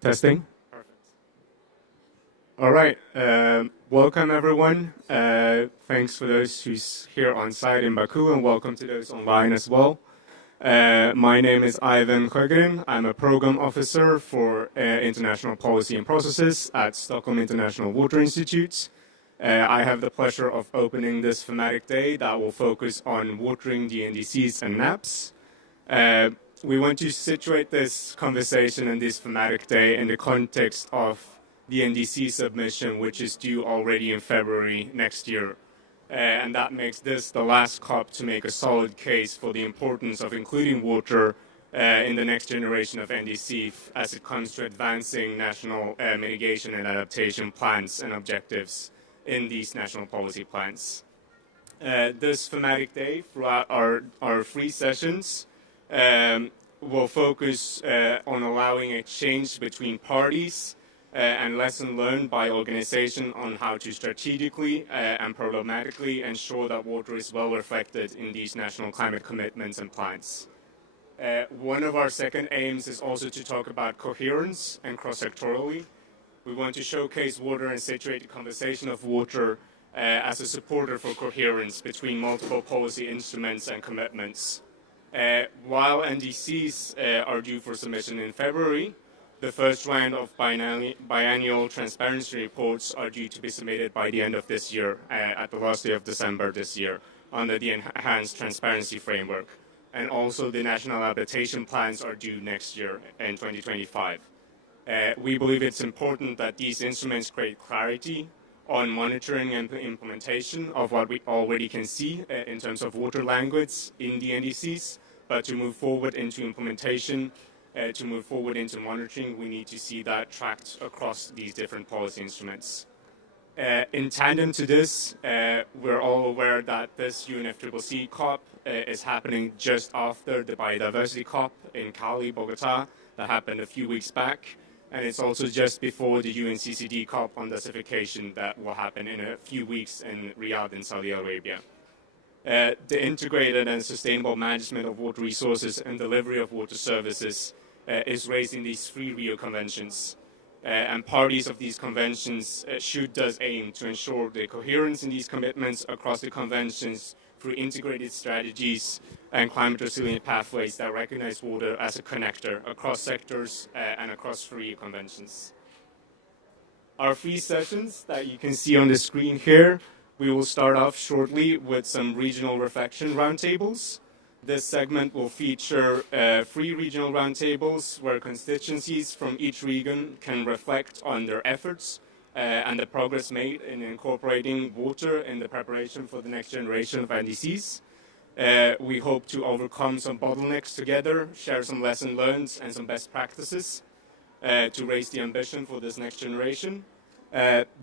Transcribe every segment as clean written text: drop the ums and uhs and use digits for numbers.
Testing. Perfect. All right. Welcome, everyone. Thanks for those who's here on site in Baku, and welcome to those online as well. My name is Ivan Högren. I'm a program officer for international policy and processes at Stockholm International Water Institute. I have the pleasure of opening this thematic day that will focus on watering the NDCs and NAPs. We want to situate this conversation and this thematic day in the context of the NDC submission, which is due already in February next year. And that makes this the last COP to make a solid case for the importance of including water in the next generation of NDC as it comes to advancing national mitigation and adaptation plans and objectives in these national policy plans. This thematic day, throughout our three sessions, will focus on allowing exchange between parties and lesson learned by organization on how to strategically and programmatically ensure that water is well reflected in these national climate commitments and plans. One of our second aims is also to talk about coherence and cross-sectorally. We want to showcase water and situate the conversation of water as a supporter for coherence between multiple policy instruments and commitments. While NDCs are due for submission in February, the first round of biannual transparency reports are due to be submitted by the end of this year, at the last day of December this year, under the Enhanced Transparency Framework. And also the national adaptation plans are due next year in 2025. We believe it's important that these instruments create clarity on monitoring and implementation of what we already can see in terms of water language in the NDCs, but to move forward into implementation, to move forward into monitoring, we need to see that tracked across these different policy instruments. In tandem to this, we're all aware that this UNFCCC COP is happening just after the Biodiversity COP in Cali, Bogota, that happened a few weeks back. And it's also just before the UNCCD COP on desertification that will happen in a few weeks in Riyadh in Saudi Arabia. The integrated and sustainable management of water resources and delivery of water services is raised in these three Rio Conventions. And parties of these conventions should thus aim to ensure the coherence in these commitments across the conventions through integrated strategies and climate resilient pathways that recognize water as a connector across sectors and across three conventions. Our three sessions that you can see on the screen here, we will start off shortly with some regional reflection roundtables. This segment will feature three regional roundtables where constituencies from each region can reflect on their efforts and the progress made in incorporating water in the preparation for the next generation of NDCs. We hope to overcome some bottlenecks together, share some lessons learned and some best practices to raise the ambition for this next generation.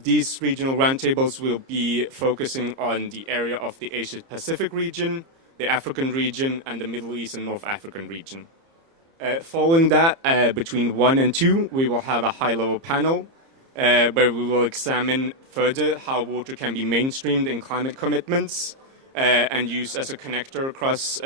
These regional roundtables will be focusing on the area of the Asia-Pacific region, the African region, and the Middle East and North African region. Following that, between 1 and 2, we will have a high-level panel where we will examine further how water can be mainstreamed in climate commitments and used as a connector across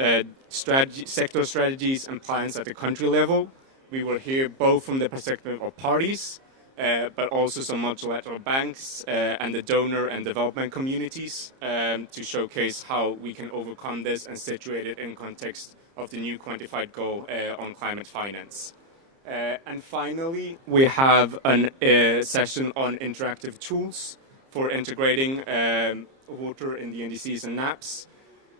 sector strategies and plans at the country level. We will hear both from the perspective of parties, but also some multilateral banks and the donor and development communities to showcase how we can overcome this and situate it in context of the new quantified goal on climate finance. And finally, we have a session on interactive tools for integrating water in the NDCs and NAPs.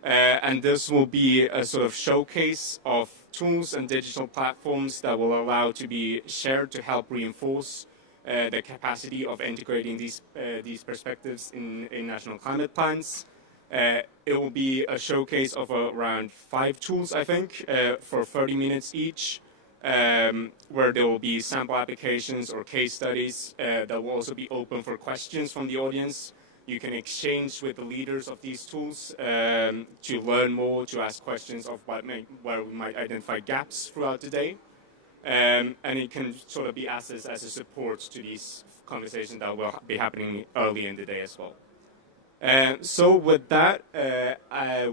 And this will be a sort of showcase of tools and digital platforms that will allow to be shared to help reinforce the capacity of integrating these perspectives in national climate plans. It will be a showcase of around 5 tools, I think, for 30 minutes each, where there will be sample applications or case studies that will also be open for questions from the audience. You can exchange with the leaders of these tools to learn more, to ask questions of where we might identify gaps throughout the day. And it can sort of be accessed as a support to these conversations that will be happening early in the day as well. So with that,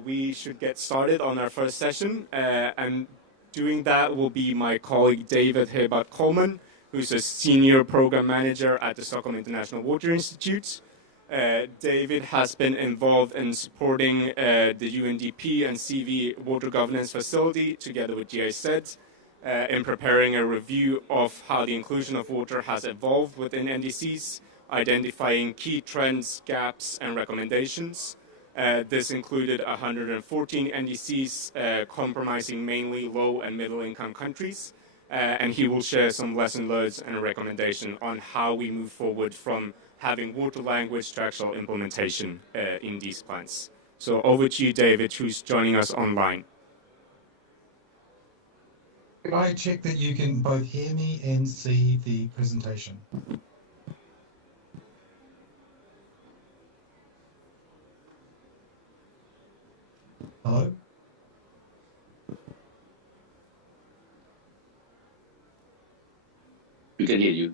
we should get started on our first session. And doing that will be my colleague David Hebat Coleman, who's a senior program manager at the Stockholm International Water Institute. David has been involved in supporting the UNDP and CV water governance facility together with GIZ in preparing a review of how the inclusion of water has evolved within NDCs, identifying key trends, gaps, and recommendations. This included 114 NDCs comprising mainly low and middle income countries. And he will share some lesson learned and a recommendation on how we move forward from having water language to actual implementation in these plans. So over to you, David, who's joining us online. Can I check that you can both hear me and see the presentation? Hello? We can hear you.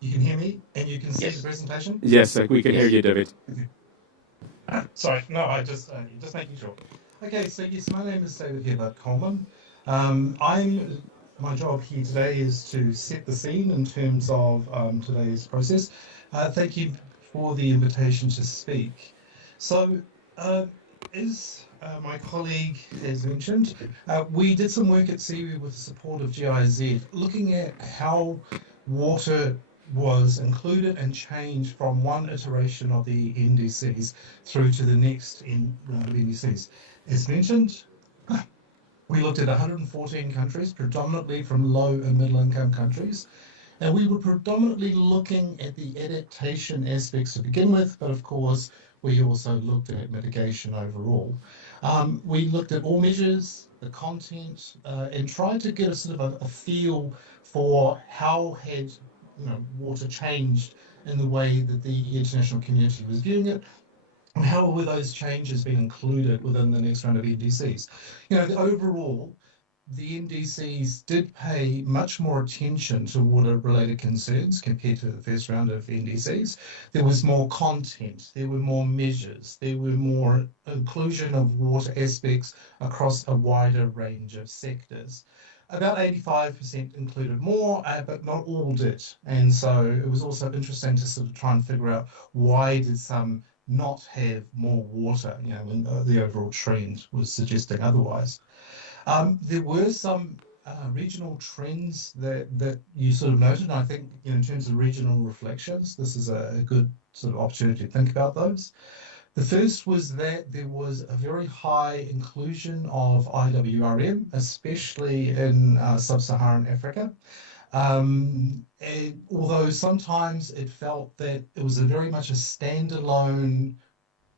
You can hear me and you can see Yes. the presentation? Yes, we can hear you, David. Sorry, no, I just making sure. Okay, so yes, my name is David Hibbert Coleman. My job here today is to set the scene in terms of today's process. Thank you for the invitation to speak. So, as my colleague has mentioned, we did some work at CIWI with the support of GIZ, looking at how water was included and changed from one iteration of the NDCs through to the next NDCs. As mentioned, we looked at 114 countries, predominantly from low and middle income countries, and we were predominantly looking at the adaptation aspects to begin with, but of course, we also looked at mitigation overall. We looked at all measures, the content, and tried to get a sort of a feel for how had water changed in the way that the international community was viewing it. How were those changes being included within the next round of NDCs? Overall, the NDCs did pay much more attention to water-related concerns compared to the first round of NDCs. There was more content, there were more measures, there were more inclusion of water aspects across a wider range of sectors. About 85% included more, but not all did. And so it was also interesting to sort of try and figure out why did some not have more water, when the overall trend was suggesting otherwise. There were some regional trends that you sort of noted, and I think in terms of regional reflections, this is a good sort of opportunity to think about those. The first was that there was a very high inclusion of IWRM, especially in sub-Saharan Africa. Although sometimes it felt that it was very much a standalone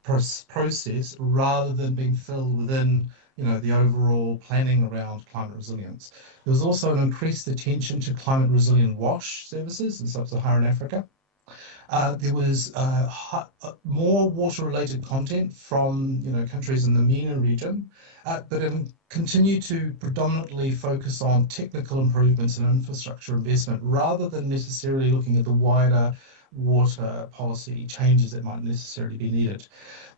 process rather than being filled within the overall planning around climate resilience. There was also an increased attention to climate resilient WASH services in sub-Saharan Africa. There was more water-related content from countries in the MENA region, but it continued to predominantly focus on technical improvements and infrastructure investment rather than necessarily looking at the wider water policy changes that might necessarily be needed.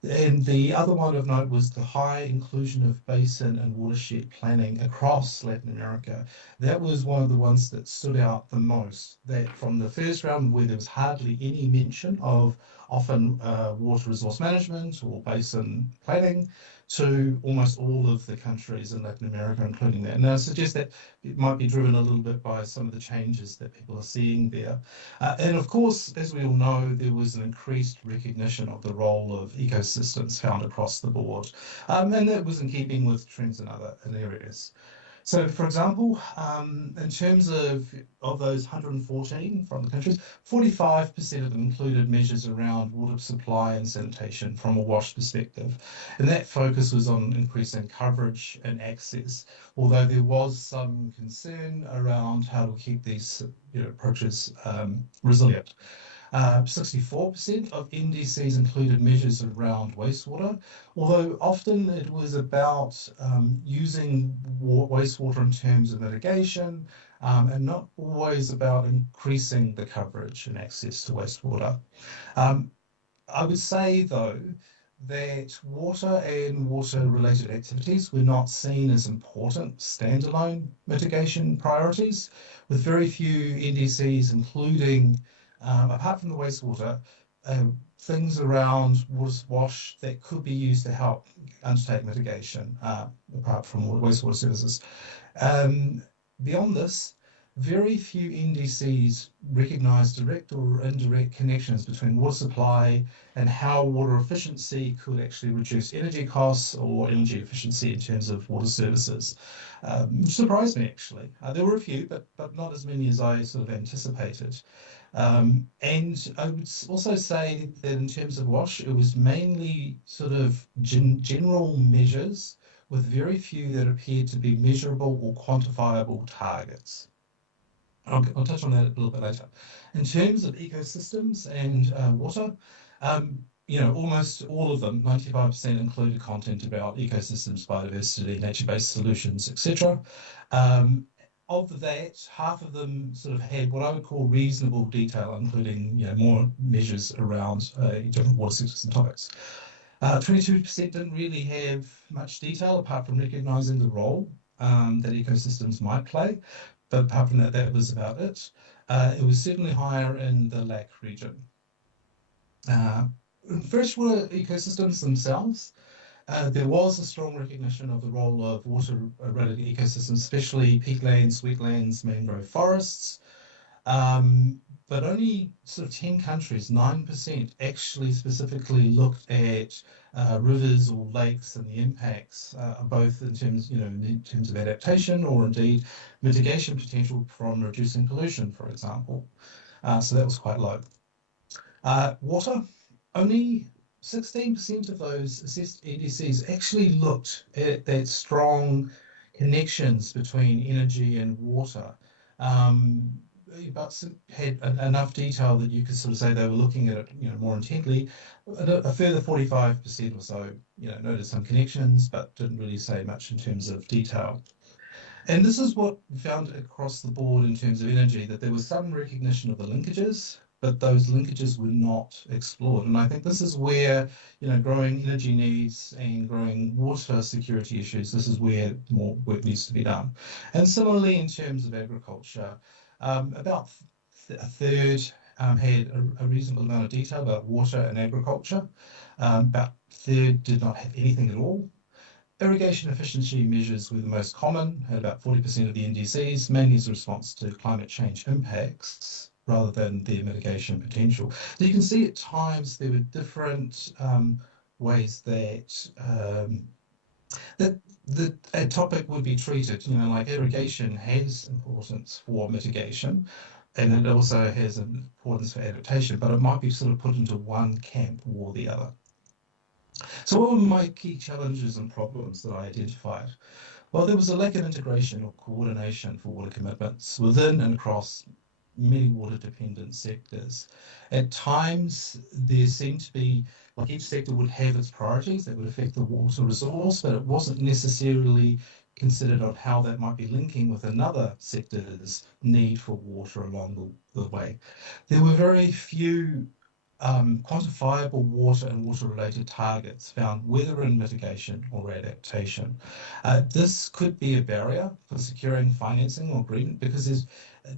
And the other one of note was the high inclusion of basin and watershed planning across Latin America. That was one of the ones that stood out the most, that from the first round where there was hardly any mention of often water resource management or basin planning, to almost all of the countries in Latin America, including that. Now, I suggest that it might be driven a little bit by some of the changes that people are seeing there. And of course, as we all know, there was an increased recognition of the role of ecosystems found across the board. And that was in keeping with trends in other areas. So, for example, in terms of those 114 from the countries, 45% of them included measures around water supply and sanitation from a WASH perspective. And that focus was on increasing coverage and access, although there was some concern around how to keep these approaches resilient. 64% of NDCs included measures around wastewater, although often it was about using wastewater in terms of mitigation and not always about increasing the coverage and access to wastewater. I would say, though, that water and water-related activities were not seen as important standalone mitigation priorities, with very few NDCs, including, apart from the wastewater, things around water wash that could be used to help undertake mitigation, apart from wastewater services. Um, Beyond this, very few NDCs recognise direct or indirect connections between water supply and how water efficiency could actually reduce energy costs or energy efficiency in terms of water services. Which surprised me actually. There were a few, but not as many as I sort of anticipated. And I would also say that in terms of WASH, it was mainly sort of general measures with very few that appeared to be measurable or quantifiable targets. I'll touch on that a little bit later. In terms of ecosystems and water, almost all of them, 95%, included content about ecosystems, biodiversity, nature-based solutions, etc. Um, of that, half of them sort of had what I would call reasonable detail, including more measures around different water sectors and topics. 22% didn't really have much detail apart from recognizing the role that ecosystems might play. But apart from that, that was about it. It was certainly higher in the LAC region. Uh, Freshwater ecosystems themselves, there was a strong recognition of the role of water-related ecosystems, especially peatlands, wetlands, mangrove forests, but only sort of 10 countries, 9% actually specifically looked at rivers or lakes and the impacts, both in terms of adaptation or indeed mitigation potential from reducing pollution, for example. So that was quite low. Water, only 16% of those assessed NDCs actually looked at that strong connections between energy and water. Um, but had enough detail that you could sort of say they were looking at it, more intently. A further 45% or so, noted some connections, but didn't really say much in terms of detail. And this is what we found across the board in terms of energy, that there was some recognition of the linkages, but those linkages were not explored. And I think this is where, growing energy needs and growing water security issues, this is where more work needs to be done. And similarly, in terms of agriculture, about a third had a reasonable amount of detail about water and agriculture. About a third did not have anything at all. Irrigation efficiency measures were the most common, at about 40% of the NDCs, mainly as a response to climate change impacts rather than their mitigation potential. So you can see at times there were different ways that a topic would be treated. Like irrigation has importance for mitigation, and it also has importance for adaptation, but it might be sort of put into one camp or the other. So what were my key challenges and problems that I identified? Well, there was a lack of integration or coordination for water commitments within and across many water-dependent sectors. At times, there seemed to be, like each sector would have its priorities that would affect the water resource, but it wasn't necessarily considered on how that might be linking with another sector's need for water along the way. There were very few quantifiable water and water-related targets found whether in mitigation or adaptation. This could be a barrier for securing financing or agreement because it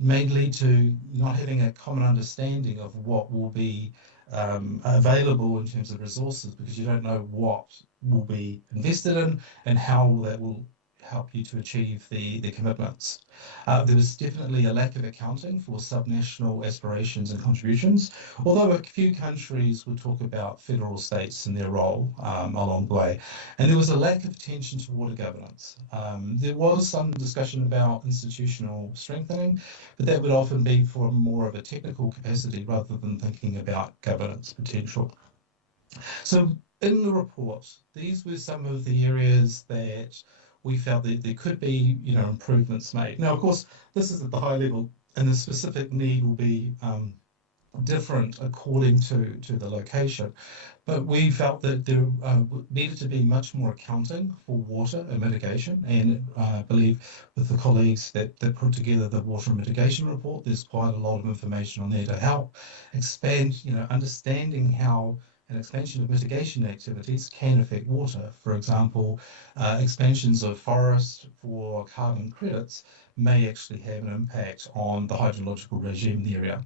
may lead to not having a common understanding of what will be available in terms of resources because you don't know what will be invested in and how that will help you to achieve the commitments. There was definitely a lack of accounting for subnational aspirations and contributions, although a few countries would talk about federal states and their role along the way. And there was a lack of attention to water governance. There was some discussion about institutional strengthening, but that would often be for more of a technical capacity rather than thinking about governance potential. So in the report, these were some of the areas that we felt that there could be, improvements made. Now, of course, this is at the high level, and the specific need will be different according to the location. But we felt that there needed to be much more accounting for water and mitigation, and I believe with the colleagues that put together the water mitigation report, there's quite a lot of information on there to help expand, understanding how and expansion of mitigation activities can affect water. For example, expansions of forest for carbon credits may actually have an impact on the hydrological regime in the area.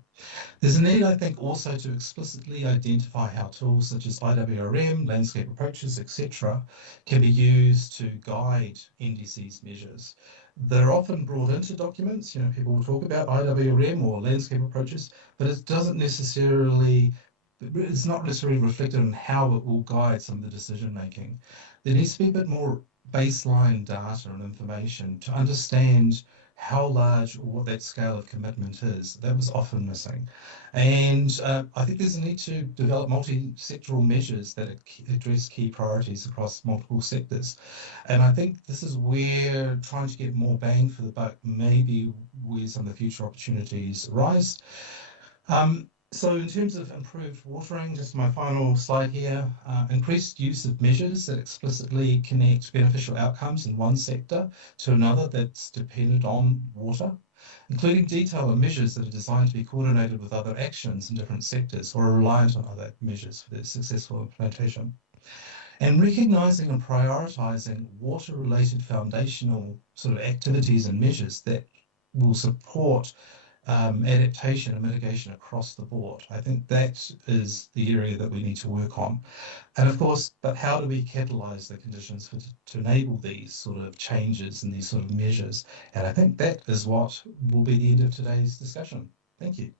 There's a need, I think, also to explicitly identify how tools such as IWRM, landscape approaches, etc., can be used to guide NDCs measures. They're often brought into documents. People will talk about IWRM or landscape approaches, but it's not necessarily reflected on how it will guide some of the decision making. There needs to be a bit more baseline data and information to understand how large or what that scale of commitment is. That was often missing. And I think there's a need to develop multi-sectoral measures that address key priorities across multiple sectors. And I think this is where trying to get more bang for the buck may be where some of the future opportunities arise. So in terms of improved watering, just my final slide here, increased use of measures that explicitly connect beneficial outcomes in one sector to another that's dependent on water, including detailed measures that are designed to be coordinated with other actions in different sectors or are reliant on other measures for their successful implementation. And recognising and prioritising water-related foundational sort of activities and measures that will support adaptation and mitigation across the board. I think that is the area that we need to work on. And of course, but how do we catalyse the conditions to enable these sort of changes and these sort of measures? And I think that is what will be the end of today's discussion. Thank you.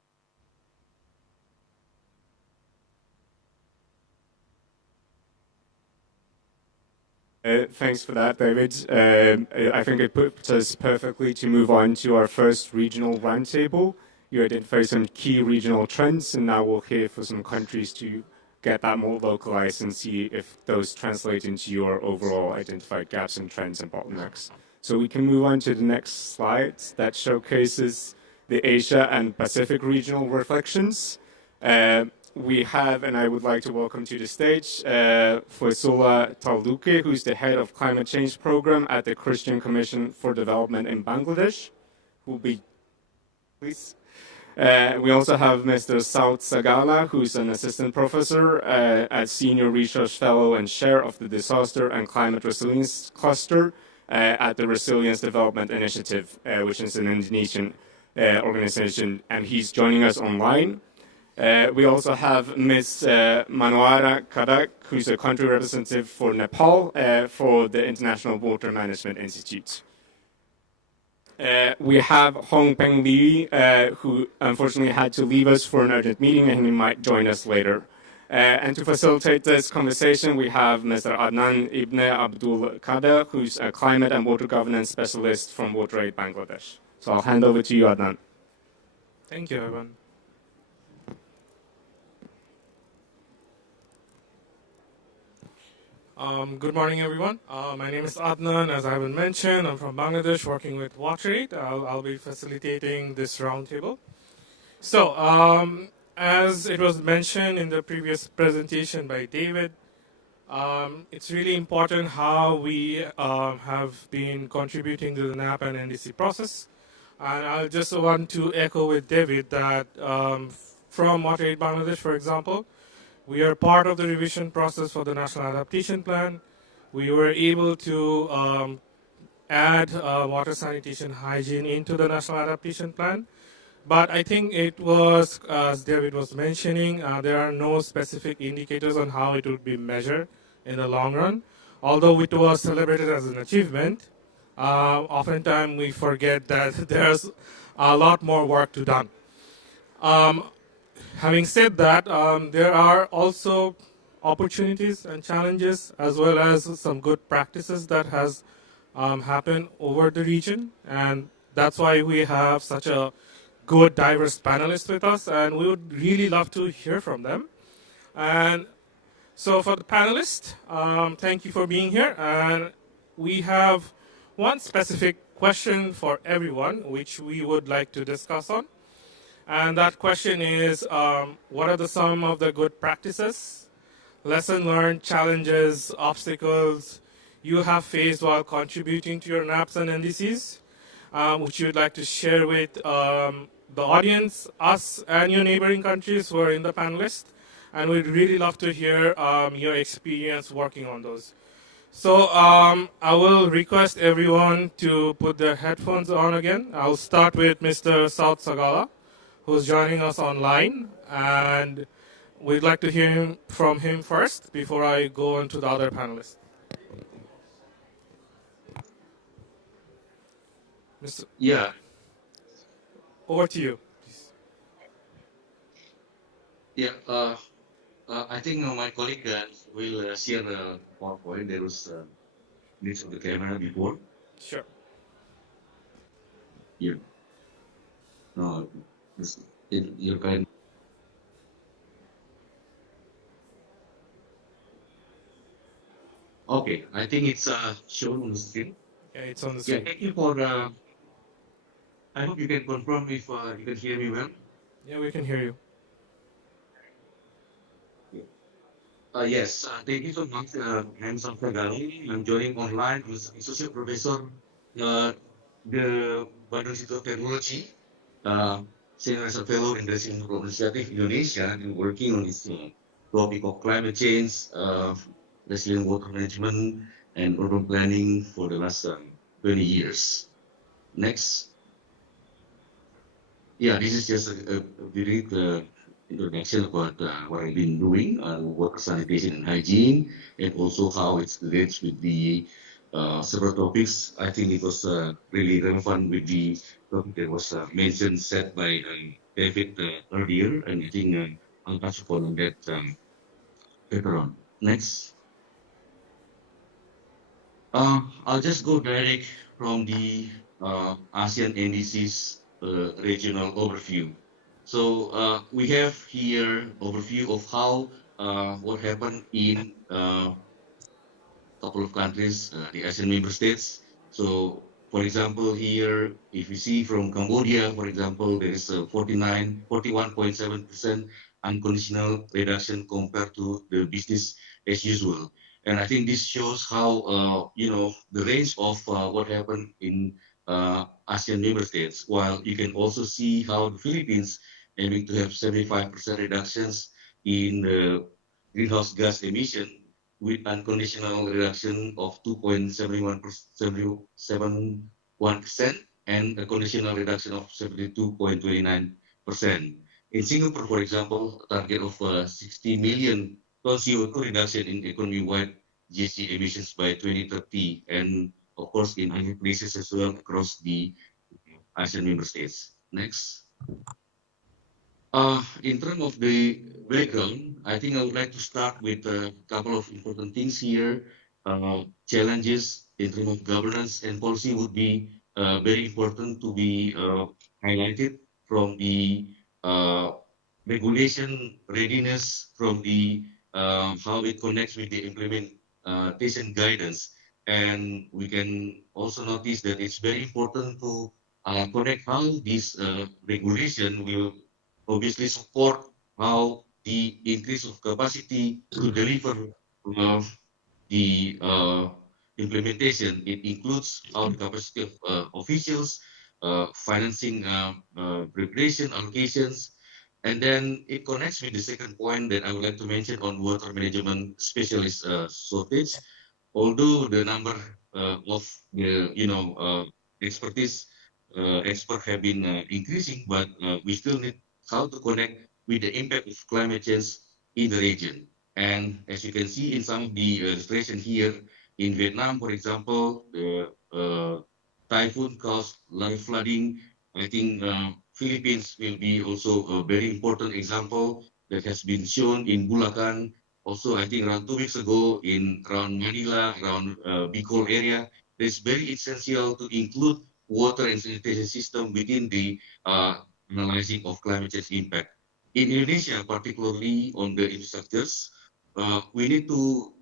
Thanks for that, David. I think it puts us perfectly to move on to our first regional roundtable. You identified some key regional trends, and now we'll hear for some countries to get that more localized and see if those translate into your overall identified gaps and trends and bottlenecks. So we can move on to the next slide that showcases the Asia and Pacific regional reflections. We have, and I would like to welcome to the stage, Foisola Talduke, who's the head of climate change program at the Christian Commission for Development in Bangladesh, who will be, please. We also have Mr. Saud Sagala, who's an assistant professor at senior research fellow and chair of the Disaster and Climate Resilience Cluster at the Resilience Development Initiative, which is an Indonesian organization, and he's joining us online. We also have Ms. Manohara Kadak, who's a country representative for Nepal for the International Water Management Institute. We have Hong Peng Li, who unfortunately had to leave us for an urgent meeting, and he might join us later. And to facilitate this conversation, we have Mr. Adnan Ibn Abdul Kader, who's a climate and water governance specialist from WaterAid Bangladesh. So I'll hand over to you, Adnan. Thank you, Evan. Good morning, everyone. My name is Adnan. As Ivan mentioned, I'm from Bangladesh, working with WaterAid. I'll be facilitating this roundtable. So, as it was mentioned in the previous presentation by David, it's really important how we have been contributing to the NAP and NDC process. And I just want to echo with David that from WaterAid Bangladesh, for example, we are part of the revision process for the National Adaptation Plan. We were able to add water sanitation hygiene into the National Adaptation Plan. But I think it was, as David was mentioning, there are no specific indicators on how it would be measured in the long run. Although it was celebrated as an achievement, oftentimes we forget that there's a lot more work to done. Having said that, there are also opportunities and challenges, as well as some good practices that has happened over the region, and that's why we have such a good, diverse panelists with us, and we would really love to hear from them. And so for the panelists, thank you for being here, and we have one specific question for everyone, which we would like to discuss on. And that question is, what are some of the good practices, lesson learned, challenges, obstacles you have faced while contributing to your NAPs and NDCs, which you would like to share with the audience, us, and your neighboring countries who are in the panelists. and we'd really love to hear your experience working on those. So I will request everyone to put their headphones on again. I'll start with Mr. South Sagala, who's joining us online, and we'd like to hear from him first before I go on to the other panelists. Mr. Yeah, Over to you. yeah. I think my colleague will share the PowerPoint. There was glitch of the camera before. Sure. Yeah. No, you can. Okay, I think it's shown on the screen. Yeah, it's on the Yeah, screen. thank you for. I hope you can confirm if you can hear me well. Yeah, we can hear you. Yes, thank you so much. I'm Samsa Gali. I'm joining online as associate professor, the Bandung Institute of Technology, uh, senior as a fellow in the Singapore Initiative Indonesia, and working on this topic of climate change, resilient water management, and urban planning for the last 20 years. Next. Yeah, this is just a brief introduction about what I've been doing on water sanitation and hygiene, and also how it relates with the several topics. I think it was really relevant with the topic that was mentioned, said by David earlier, and I think I'll touch upon that later on. Next. I'll just go direct from the ASEAN NDCs regional overview. So we have here overview of how what happened in couple of countries, the ASEAN member states. So, for example, here, if you see from Cambodia, for example, there is a 41.7% unconditional reduction compared to the business as usual. And I think this shows how, the range of what happened in ASEAN member states, while you can also see how the Philippines aiming to have 75% reductions in greenhouse gas emission with unconditional reduction of 2.71% and a conditional reduction of 72.29%. In Singapore, for example, a target of 60 million ton CO2 reduction in economy-wide GHG emissions by 2030, and of course in other places as well across the ASEAN member states. Next. In terms of the background, I think I would like to start with a couple of important things here. Challenges in terms of governance and policy would be very important to be highlighted from the uh, regulation readiness, from the how it connects with the implementation guidance. And we can also notice that it's very important to connect how this regulation will obviously support how the increase of capacity to deliver uh, the implementation. It includes how the capacity of officials, financing preparation, allocations, and then it connects with the second point that I would like to mention on water management specialist shortage. Although the number of the expertise expert have been increasing, but we still need how to connect with the impact of climate change in the region. And as you can see in some of the illustration here, in Vietnam, for example, the typhoon caused a lot of flooding. I think Philippines will be also a very important example that has been shown in Bulacan. Also, I think around 2 weeks ago in around Manila, around Bicol area, it's very essential to include water and sanitation system within the analyzing of climate change impact. In Indonesia, particularly on the infrastructures, we need to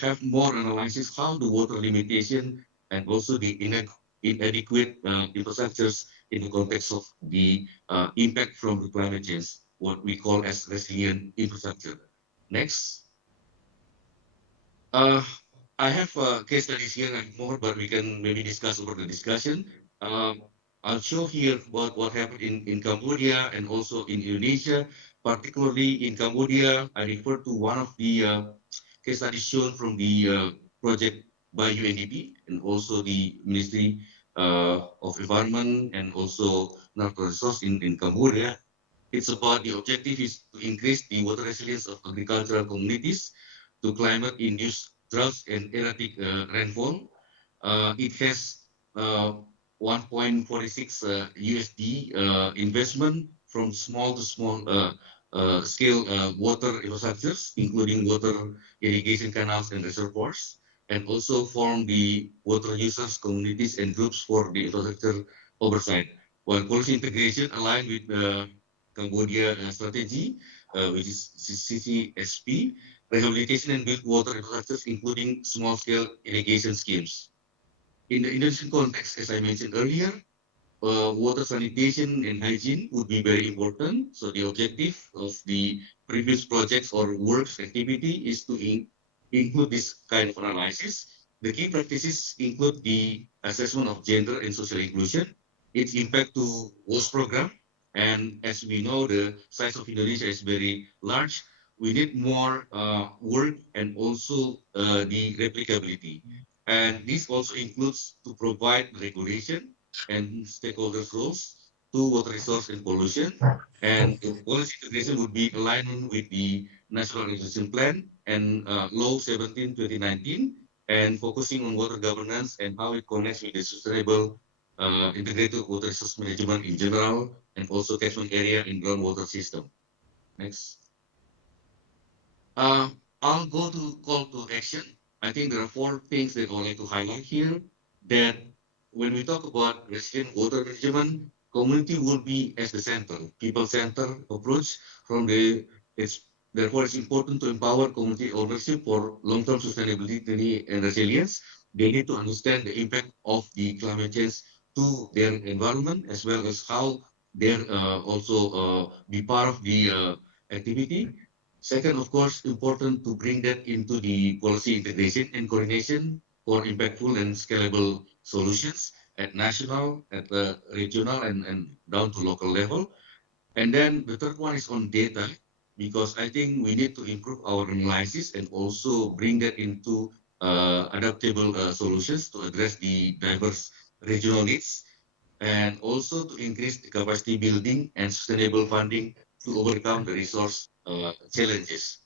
have more analysis how the water limitation and also the inadequate infrastructures in the context of the impact from the climate change, what we call as resilient infrastructure. Next. Uh, I have case studies here and more, but we can maybe discuss over the discussion. I'll show here what happened in Cambodia and also in Indonesia. particularly in Cambodia. I refer to one of the case studies shown from the project by UNDP and also the Ministry of Environment and also Natural Resource in Cambodia. It's about the objective is to increase the water resilience of agricultural communities to climate-induced droughts and erratic rainfall. It has 1.46 USD investment from small to small scale water infrastructures, including water irrigation canals and reservoirs, and also form the water users, communities, and groups for the infrastructure oversight. While policy integration aligned with the Cambodia strategy, which is CCSP, rehabilitation and build water infrastructures, including small-scale irrigation schemes. In the Indonesian context, as I mentioned earlier, water sanitation and hygiene would be very important. So the objective of the previous projects or works activity is to include this kind of analysis. The key practices include the assessment of gender and social inclusion, its impact to WOS program, and as we know, the size of Indonesia is very large. We need more work and also the replicability. And this also includes to provide regulation and stakeholders' roles to water resource and pollution. And the policy integration would be aligned with the National Regulation Plan and Law 17 2019 and focusing on water governance and how it connects with the sustainable integrated water resource management in general and also catchment area in groundwater system. Next. Uh, I'll go to call to action. I think there are four things that I would like to highlight here. That when we talk about resilient water management, community will be as the center, people-centered approach from the. It's therefore it's important to empower community ownership for long-term sustainability and resilience. They need to understand the impact of the climate change to their environment as well as how they're also be part of the activity. Second, of course, important to bring that into the policy integration and coordination for impactful and scalable solutions at national, at the regional, and down to local level. And then the third one is on data, because I think we need to improve our analysis and also bring that into adaptable solutions to address the diverse regional needs and also to increase the capacity building and sustainable funding to overcome the resource challenges.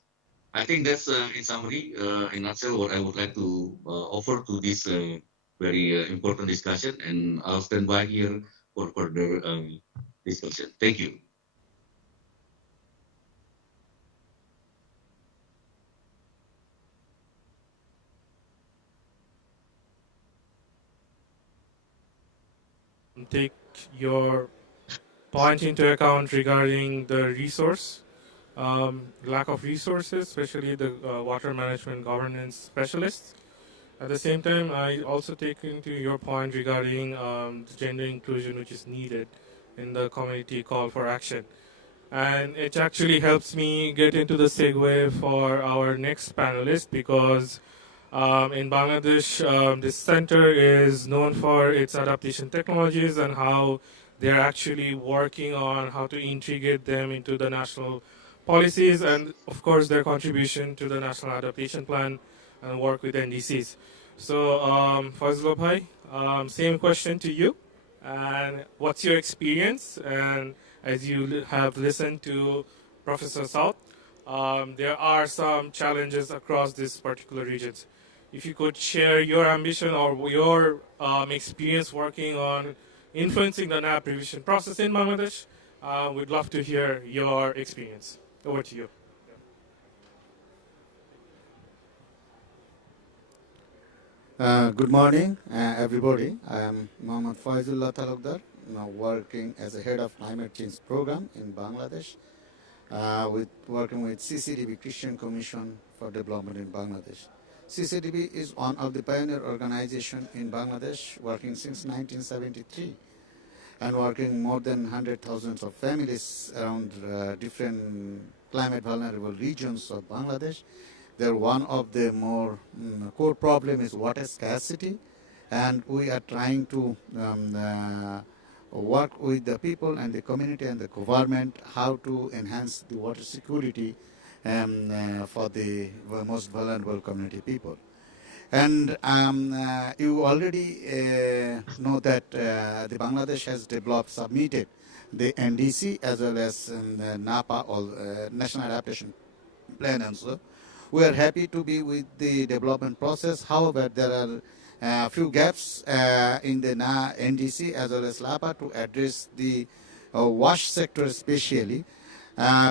I think that's in summary, in nutshell, what I would like to offer to this very important discussion, and I'll stand by here for further discussion. Thank you. Take your point into account regarding the resource, lack of resources, especially the water management governance specialists. At the same time, I also take into your point regarding the gender inclusion which is needed in the community call for action. And it actually helps me get into the segue for our next panelist because in Bangladesh, this center is known for its adaptation technologies and how they're actually working on how to integrate them into the national policies and, of course, their contribution to the National Adaptation Plan and work with NDCs. So, Fazlul Bhai, same question to you. And what's your experience? And as you have listened to Professor South, there are some challenges across these particular regions. If you could share your ambition or your experience working on influencing the NAP revision process in Bangladesh, we'd love to hear your experience. Over to you. Good morning, everybody. I am Mohammad Faizullah Talukdar, now working as a head of climate change program in Bangladesh, working with CCDB, Christian Commission for Development in Bangladesh. CCDB is one of the pioneer organizations in Bangladesh, working since 1973 and working more than 100,000 of families around different climate vulnerable regions of Bangladesh. They're one of the more core problem is water scarcity, and we are trying to work with the people and the community and the government how to enhance the water security for the most vulnerable community people. And you already know that the Bangladesh has developed, submitted the NDC as well as the NAPA, or National Adaptation Plan also. We are happy to be with the development process. However, there are a few gaps in the NDC as well as LAPA to address the wash sector especially.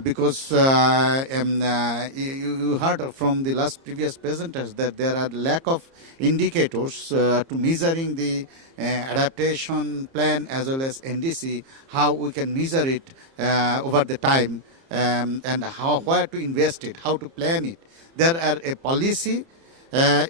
Because you heard from the last previous presenters that there are lack of indicators to measuring the adaptation plan as well as NDC, how we can measure it over the time, and where to invest it, how to plan it. There are a policy.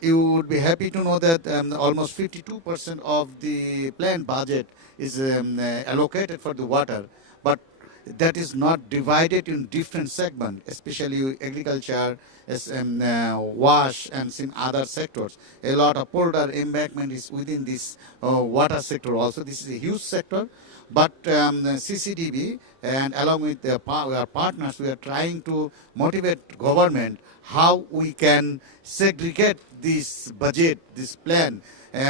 You would be happy to know that almost 52% of the planned budget is allocated for the water, but that is not divided in different segments, especially agriculture, wash, and some other sectors. A lot of polder embankment is within this water sector also. This is a huge sector, but CCDB and along with our partners, we are trying to motivate government how we can segregate this budget, this plan,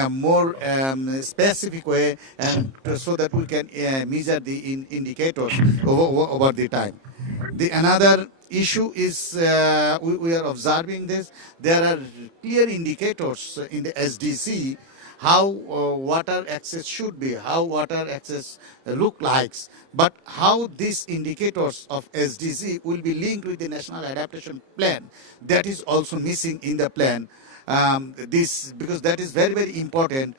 more specific way, and so that we can measure the indicators over the time. The another issue is we are observing this. There are clear indicators in the SDC how water access should be, how water access look likes, but how these indicators of SDC will be linked with the National Adaptation Plan, that is also missing in the plan. This because that is very, very important.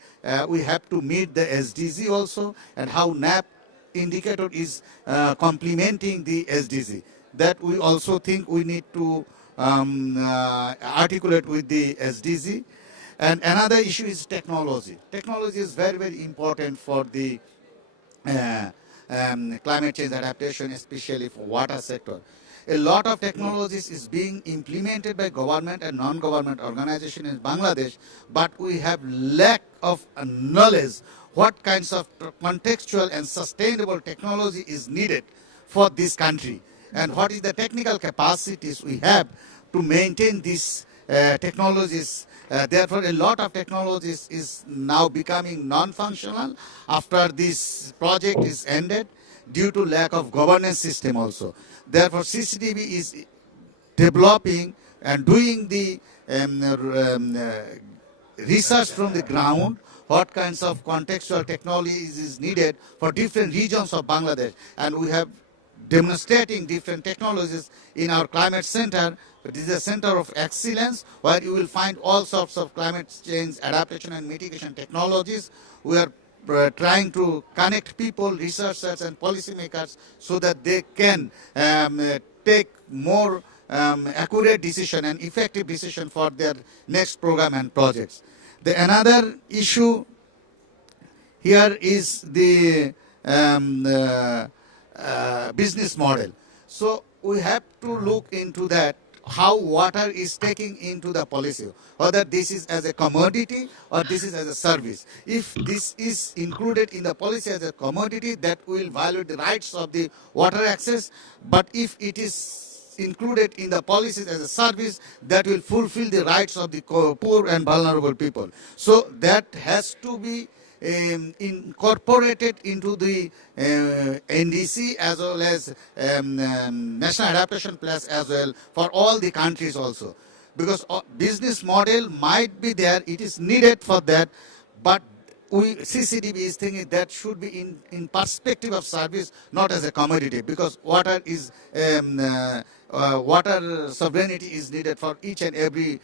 We have to meet the SDG also, and how NAP indicator is complementing the SDG. That we also think we need to articulate with the SDG. And another issue is technology. Technology is very, very important for the climate change adaptation, especially for water sector. A lot of technologies is being implemented by government and non-government organizations in Bangladesh, but we have lack of knowledge what kinds of contextual and sustainable technology is needed for this country, and what is the technical capacities we have to maintain these technologies. Therefore, a lot of technologies is now becoming non-functional after this project is ended due to lack of governance system also. Therefore, CCTV is developing and doing the research from the ground, what kinds of contextual technologies is needed for different regions of Bangladesh. And we have demonstrating different technologies in our climate center. It is a center of excellence where you will find all sorts of climate change adaptation and mitigation technologies. We are trying to connect people, researchers and policymakers so that they can take more accurate decision and effective decision for their next program and projects. The another issue here is the business model. So we have to look into that, how water is taking into the policy, whether this is as a commodity or this is as a service. If this is included in the policy as a commodity, that will violate the rights of the water access. But if it is included in the policies as a service, that will fulfill the rights of the poor and vulnerable people. So that has to be incorporated into the NDC as well as National Adaptation Plan as well for all the countries also. Because business model might be there, it is needed for that, but CCDB is thinking that should be in perspective of service, not as a commodity, because water is water sovereignty is needed for each and every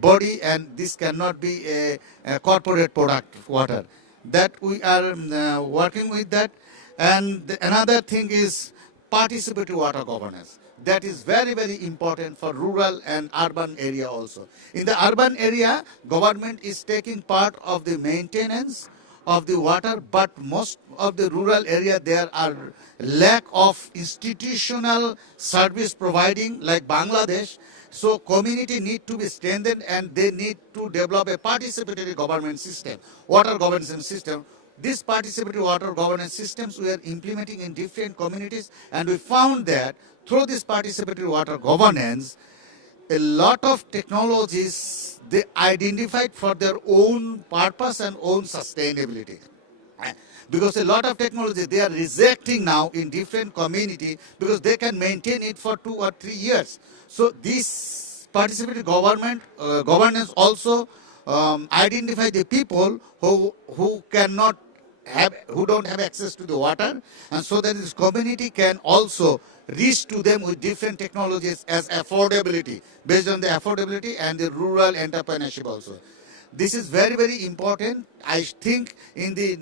body, and this cannot be a corporate product, water. That we are working with that. And another thing is participatory water governance. That is very, very important for rural and urban area also. In the urban area, government is taking part of the maintenance of the water, but most of the rural area, there are lack of institutional service providing like Bangladesh. So community need to be strengthened, and they need to develop a participatory government system, water governance system, these participatory water governance systems we are implementing in different communities, and we found that through this participatory water governance, a lot of technologies they identified for their own purpose and own sustainability. Because a lot of technology they are rejecting now in different community because they can maintain it for 2 or 3 years. So this participatory governance also identify the people who cannot who don't have access to the water, and so that this community can also reach to them with different technologies as affordability, based on the affordability and the rural entrepreneurship also. This is very, very important. I think in the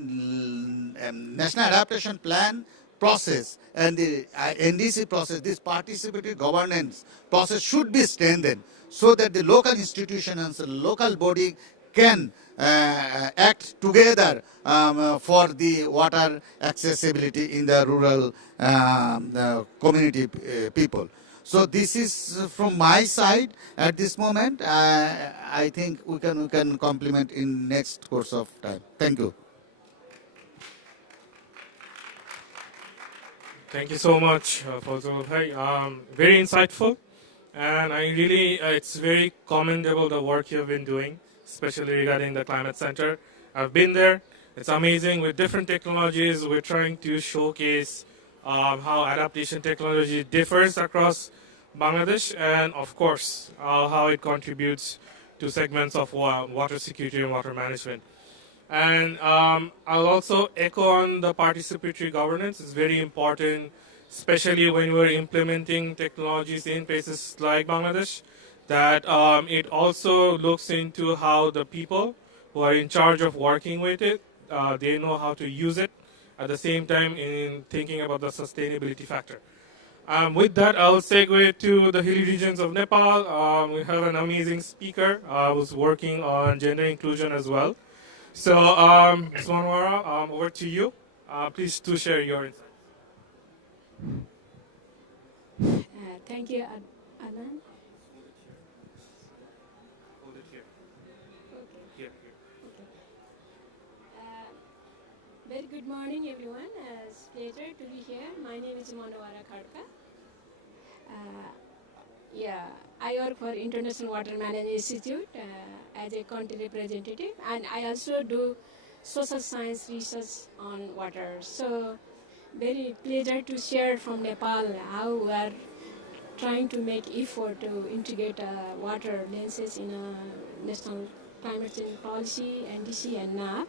National Adaptation Plan process and the NDC process, this participatory governance process should be strengthened so that the local institutions and the local body can act together for the water accessibility in the rural community people. So this is from my side at this moment. I think we can complement in next course of time. Thank you. Thank you so much, Fazul Bhai. Very insightful, and I really, it's very commendable the work you've been doing, especially regarding the climate center. I've been there. It's amazing with different technologies. We're trying to showcase how adaptation technology differs across Bangladesh, and of course, how it contributes to segments of water security and water management. And I'll also echo on the participatory governance. It's very important, especially when we're implementing technologies in places like Bangladesh, that it also looks into how the people who are in charge of working with it, they know how to use it at the same time in thinking about the sustainability factor. With that, I'll segue to the hilly regions of Nepal. We have an amazing speaker who's working on gender inclusion as well. So, Ms. Manwara, over to you. Please do share your insights. Thank you, Adnan. Hold it here. Here, here. Very good morning, everyone. It's a pleasure to be here. My name is Manwara Khadka. I work for International Water Management Institute as a country representative, and I also do social science research on water. So, very pleasure to share from Nepal how we are trying to make effort to integrate water lenses in a national climate change policy, NDC, and NAP.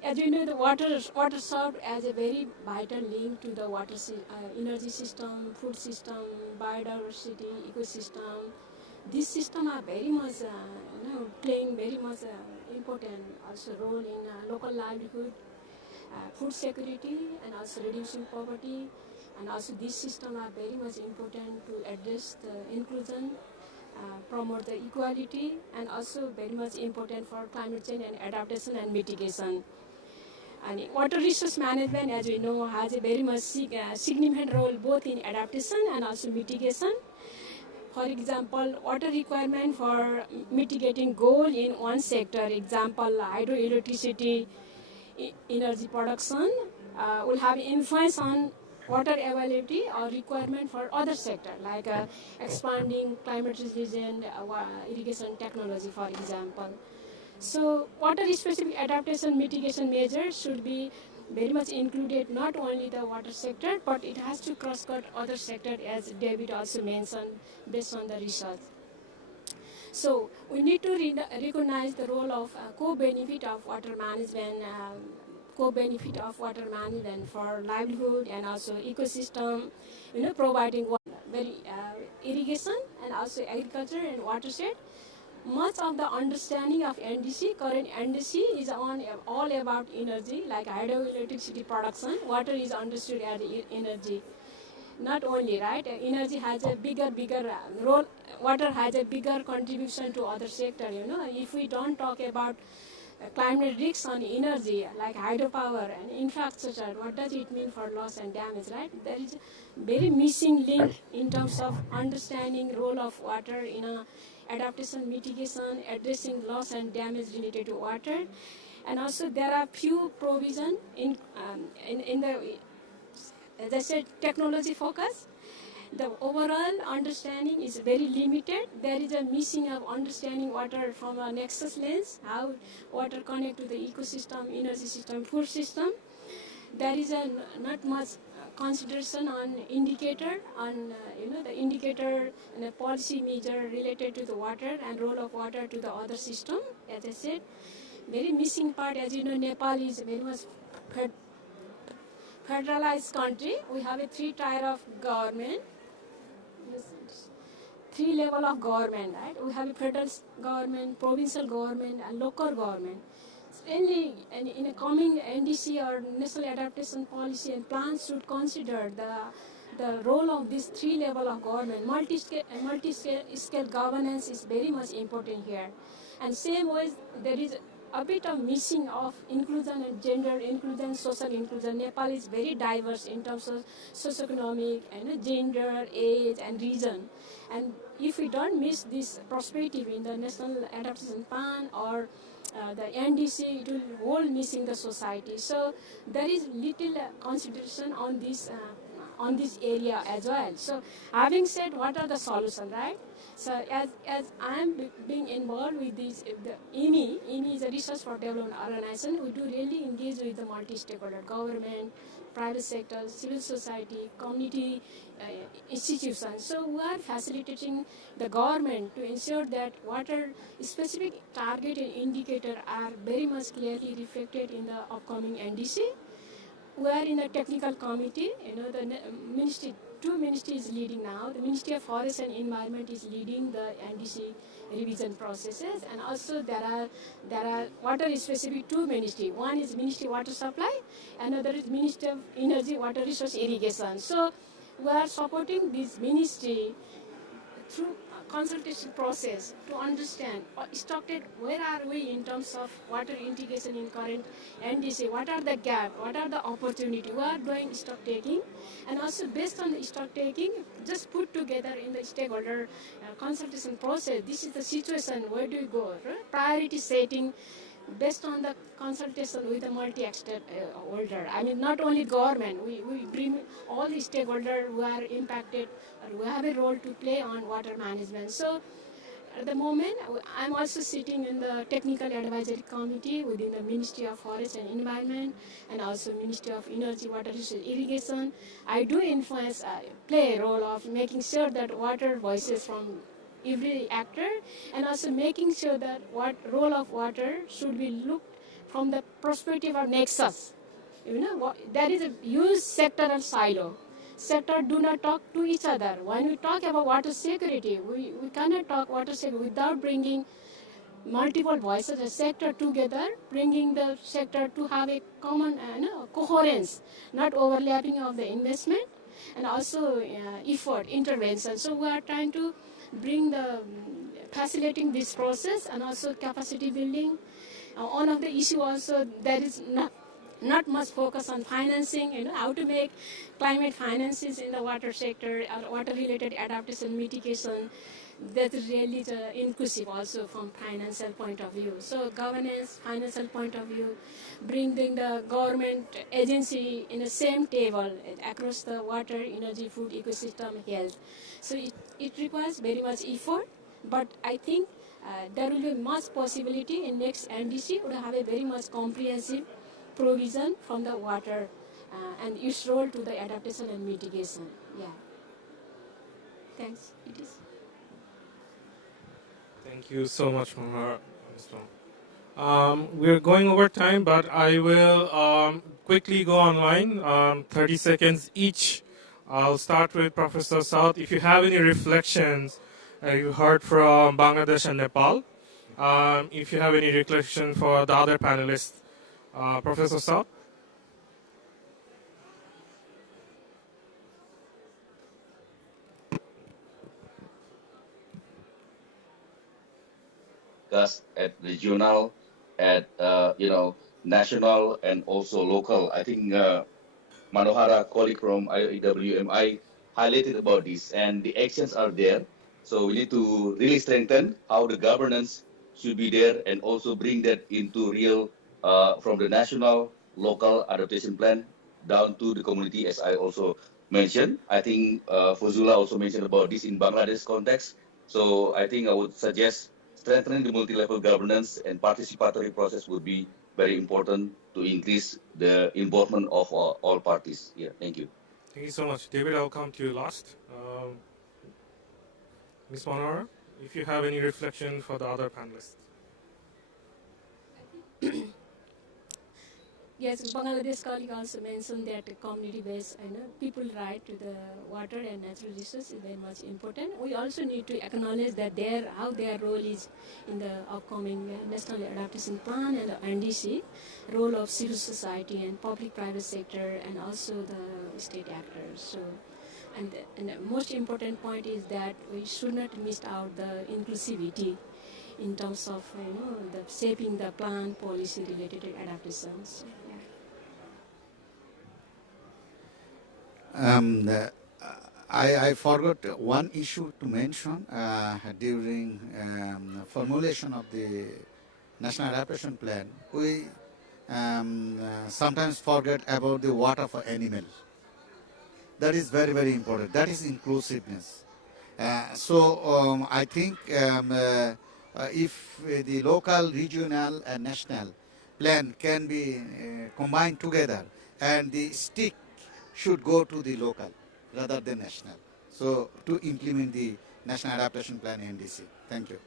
As you know, the water served as a very vital link to the water energy system, food system, biodiversity, ecosystem. These systems are very much, playing very much important also role in local livelihood, food security, and also reducing poverty. And also these systems are very much important to address the inclusion, promote the equality, and also very much important for climate change and adaptation and mitigation. And water resource management, as we know, has a very much significant role both in adaptation and also mitigation. For example, water requirement for mitigating goal in one sector, example, hydroelectricity energy production, will have influence on water availability or requirement for other sector, like expanding climate resilient irrigation technology, for example. So water-specific adaptation mitigation measures should be very much included not only the water sector, but it has to cross-cut other sectors, as David also mentioned, based on the research. So we need to recognize the role of co-benefit of water management, for livelihood and also ecosystem, providing very irrigation and also agriculture and watershed. Much of the understanding of NDC, current NDC, is on all about energy, like hydroelectricity production. Water is understood as energy. Not only, right? Energy has a bigger role. Water has a bigger contribution to other sector. If we don't talk about climate risks on energy, like hydropower and infrastructure, what does it mean for loss and damage, right? There is a very missing link in terms of understanding role of water in adaptation, mitigation, addressing loss and damage related to water. And also there are few provision in the, as I said, technology focus. The overall understanding is very limited. There is a missing of understanding water from a nexus lens, how water connect to the ecosystem, energy system, food system. There is a not much consideration on indicator, on the indicator and the policy measure related to the water and role of water to the other system. As I said, very missing part. As you know, Nepal is very much federalized country. We have a three-tier of government, three level of government, right? We have a federal government, provincial government, and local government. Only in a coming NDC or national adaptation policy and plans should consider the role of this three level of government. Multi-scale governance is very much important here. And same way, there is a bit of missing of inclusion and gender inclusion, social inclusion. Nepal is very diverse in terms of socioeconomic and gender, age, and region. And if we don't miss this perspective in the national adaptation plan or the NDC, it will all missing the society. So there is little consideration on this area as well. So having said, what are the solutions, right? So as I am being involved with this, the IMI is a research for development organization. We do really engage with the multi-stakeholder, government, private sector, civil society, community institutions. So we are facilitating the government to ensure that water specific target and indicator are very much clearly reflected in the upcoming NDC. We are in a technical committee. The ministry, two ministries leading now. The Ministry of Forest and Environment is leading the NDC revision processes, and also there are water specific two ministry. One is Ministry of Water Supply, another is Ministry of Energy, Water Resource, Irrigation. So we are supporting this ministry through consultation process to understand structured where are we in terms of water integration in current NDC, what are the gaps, what are the opportunity, we are doing stock taking, and also based on the stock taking, just put together in the stakeholder consultation process, this is the situation, where do we go, right? Priority setting based on the consultation with the multi-stakeholder. I mean, not only government, we bring all the stakeholders who are impacted or who have a role to play on water management. So at the moment, I'm also sitting in the technical advisory committee within the Ministry of Forest and Environment and also Ministry of Energy, Water Resources, Irrigation. I do influence, play a role of making sure that water voices from every actor, and also making sure that what role of water should be looked from the perspective of nexus. There is a huge sectoral silo. Sector do not talk to each other. When we talk about water security, we cannot talk water security without bringing multiple voices, a sector together, bringing the sector to have a common coherence, not overlapping of the investment, and also effort, intervention. So we are trying to bring the facilitating this process and also capacity building. One of the issue also, there is not much focus on financing, how to make climate finances in the water sector or water related adaptation mitigation. That is really inclusive also from financial point of view. So governance, financial point of view, bringing the government agency in the same table across the water, energy, food, ecosystem, health. So it requires very much effort, but I think there will be much possibility in next NDC would have a very much comprehensive provision from the water and its role to the adaptation and mitigation. Yeah. Thanks. It is. Thank you so much, Mama. We're going over time, but I will quickly go online, 30 seconds each. I'll start with Professor South. If you have any reflections you heard from Bangladesh and Nepal, if you have any reflection for the other panelists, Professor South. At regional, at national, and also local. I think Manohara, colleague from IWMI, highlighted about this, and the actions are there. So we need to really strengthen how the governance should be there, and also bring that into real from the national, local adaptation plan down to the community, as I also mentioned. I think Fuzula also mentioned about this in Bangladesh context. So I think I would suggest strengthening the multi-level governance and participatory process would be very important to increase the involvement of all parties. Yeah, thank you. Thank you so much. David, I'll come to you last. Ms. Monora, if you have any reflection for the other panelists. Yes, Bangladesh colleague also mentioned that community-based, people right to the water and natural resources is very much important. We also need to acknowledge that how their role is in the upcoming National Adaptation Plan and the NDC, role of civil society and public-private sector, and also the state actors. So, and the most important point is that we should not miss out the inclusivity in terms of the shaping the plan policy related to adaptations. I forgot one issue to mention during formulation of the National Adaptation Plan. We sometimes forget about the water for animals. That is very, very important. That is inclusiveness. So I think if the local, regional, and national plan can be combined together, and the stick should go to the local rather than national. So to implement the National Adaptation Plan NDC. Thank you.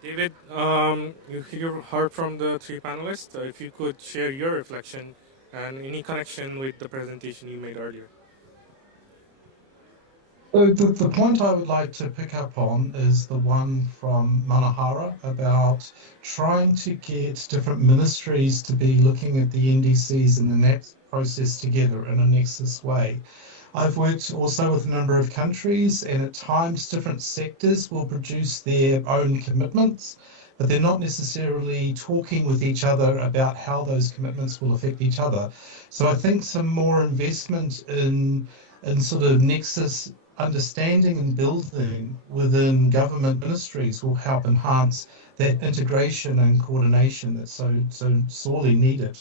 David, you heard from the three panelists. If you could share your reflection and any connection with the presentation you made earlier. So the point I would like to pick up on is the one from Manahara about trying to get different ministries to be looking at the NDCs and the NAP process together in a nexus way. I've worked also with a number of countries, and at times different sectors will produce their own commitments, but they're not necessarily talking with each other about how those commitments will affect each other. So I think some more investment in sort of nexus understanding and building within government ministries will help enhance that integration and coordination that's so sorely needed.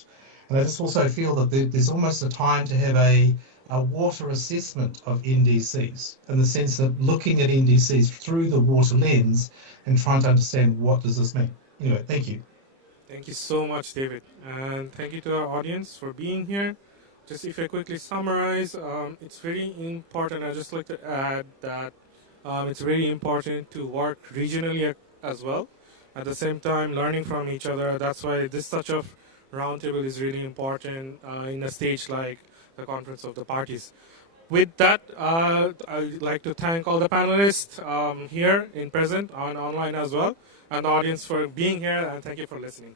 And I just also feel that there's almost a time to have a water assessment of NDCs, in the sense that looking at NDCs through the water lens and trying to understand what does this mean. Anyway, thank you. Thank you so much, David. And thank you to our audience for being here. Just if I quickly summarize, it's very important. I'd just like to add that it's very important to work regionally as well. At the same time, learning from each other. That's why this such of roundtable is really important in a stage like the Conference of the Parties. With that, I'd like to thank all the panelists here in present and online as well, and the audience for being here, and thank you for listening.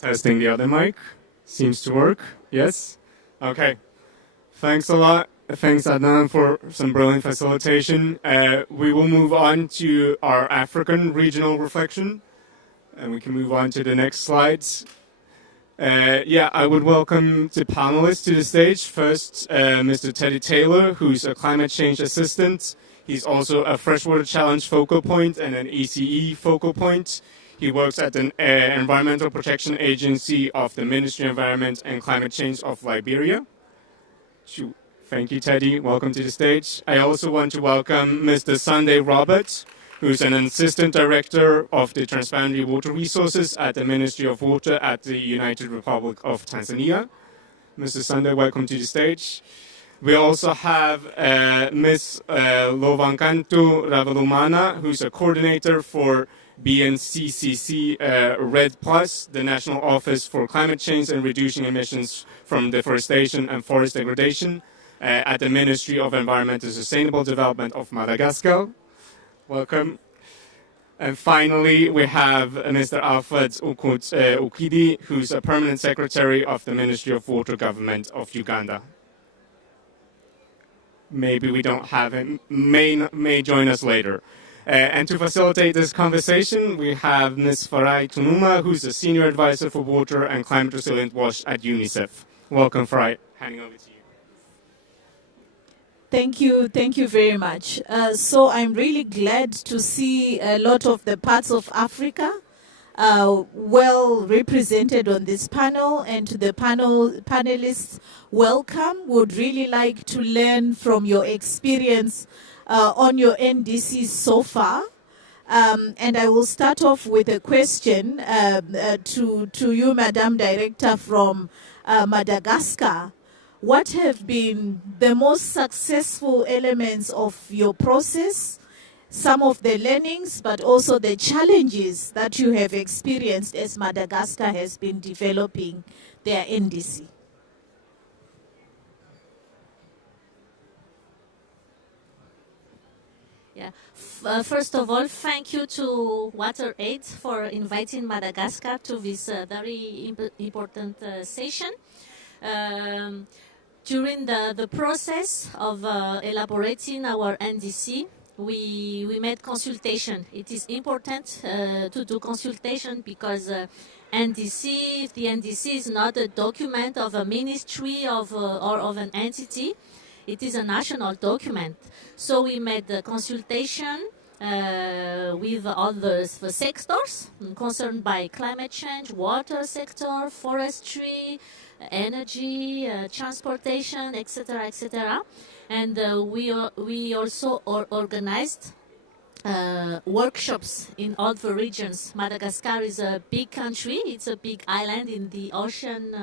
Testing the other mic. Seems to work. Yes? Okay. Thanks a lot. Thanks, Adnan, for some brilliant facilitation. We will move on to our African regional reflection, and we can move on to the next slides. I would welcome the panelists to the stage. First, Mr. Teddy Taylor, who's a climate change assistant. He's also a freshwater challenge focal point and an ECE focal point. He works at the Environmental Protection Agency of the Ministry of Environment and Climate Change of Liberia. Thank you, Teddy. Welcome to the stage. I also want to welcome Mr. Sunday Roberts, who's an assistant director of the Transboundary Water Resources at the Ministry of Water at the United Republic of Tanzania. Mr. Sunday, welcome to the stage. We also have Ms. Lovankanto Ravalumana, who's a coordinator for BNCCC RED Plus, the National Office for Climate Change and Reducing Emissions from Deforestation and Forest Degradation at the Ministry of Environment and Sustainable Development of Madagascar. Welcome. And finally, we have Mr. Alfred Ukidi, who's a permanent secretary of the Ministry of Water Government of Uganda. Maybe we don't have him, may join us later. And to facilitate this conversation, we have Ms. Farai Tunuma, who's a senior advisor for water and climate resilient WASH at UNICEF. Welcome, Farai. Handing over to you. Thank you very much. So I'm really glad to see a lot of the parts of Africa well represented on this panel, and to the panelists, welcome. Would really like to learn from your experience on your NDCs so far. And I will start off with a question to you, Madam Director from Madagascar. What have been the most successful elements of your process, some of the learnings, but also the challenges that you have experienced as Madagascar has been developing their NDC? Yeah. First of all, thank you to WaterAid for inviting Madagascar to this very important session. During the process of elaborating our NDC, we made consultation. It is important to do consultation because the NDC is not a document of a ministry or of an entity. It is a national document. So we made the consultation with all the sectors concerned by climate change, water sector, forestry, energy, transportation, etc., etc. And we also organized workshops in all the regions. Madagascar is a big country. It's a big island in the ocean,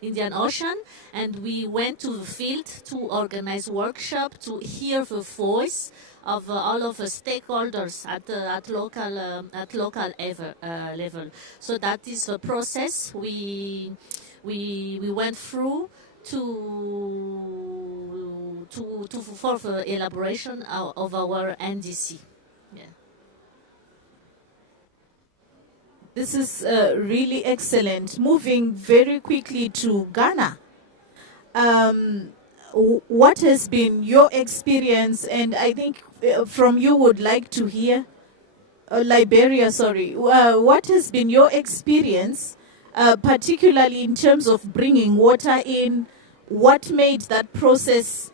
Indian Ocean, and we went to the field to organize workshop to hear the voice of all of the stakeholders at local level. So that is the process we went through for the elaboration of our NDC. Yeah. This is really excellent. Moving very quickly to Ghana. What has been your experience? And I think from you would like to hear, Liberia, sorry. What has been your experience, particularly in terms of bringing water in? What made that process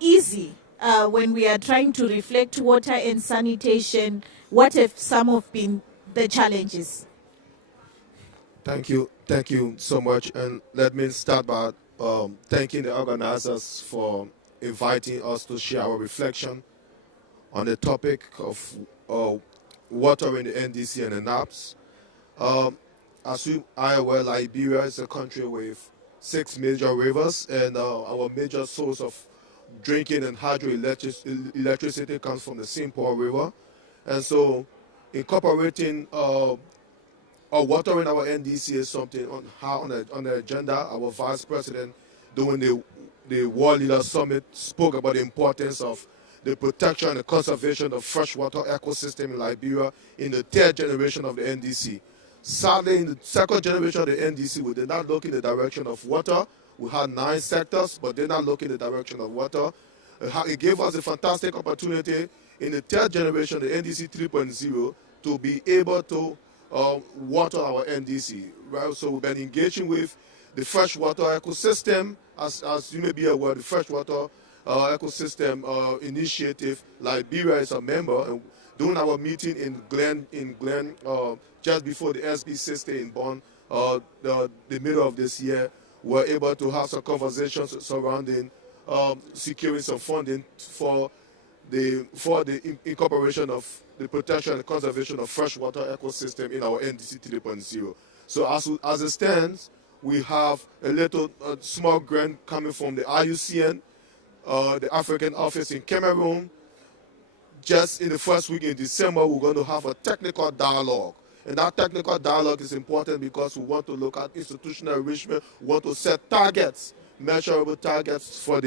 easy when we are trying to reflect water and sanitation? What have some of been the challenges? Thank you so much. And let me start by thanking the organizers for inviting us to share our reflection on the topic of water in the NDC and the NAPS. As you are aware, Liberia is a country with 6 major rivers, and our major source of drinking and hydroelectricity comes from the Simple River. And so incorporating water in our NDC is something on the agenda. Our Vice President, during the World Leaders Summit, spoke about the importance of the protection and the conservation of freshwater ecosystem in Liberia in the 3rd generation of the NDC. Sadly, in the 2nd generation of the NDC, we did not look in the direction of water. We had 9 sectors, but did not look in the direction of water. It gave us a fantastic opportunity in the 3rd generation, the NDC 3.0, to be able to water our NDC. Right? So we've been engaging with the freshwater ecosystem. As you may be aware, the freshwater ecosystem initiative, Liberia is a member. And during our meeting in Glen, just before the SB60 in Bonn, the middle of this year, we're able to have some conversations surrounding securing some funding for the incorporation of the protection and conservation of freshwater ecosystem in our NDC 3.0. So as it stands, we have a small grant coming from the IUCN, the African office in Cameroon. Just in the first week in December, we're going to have a technical dialogue. And that technical dialogue is important because we want to look at institutional enrichment, we want to set targets, measurable targets for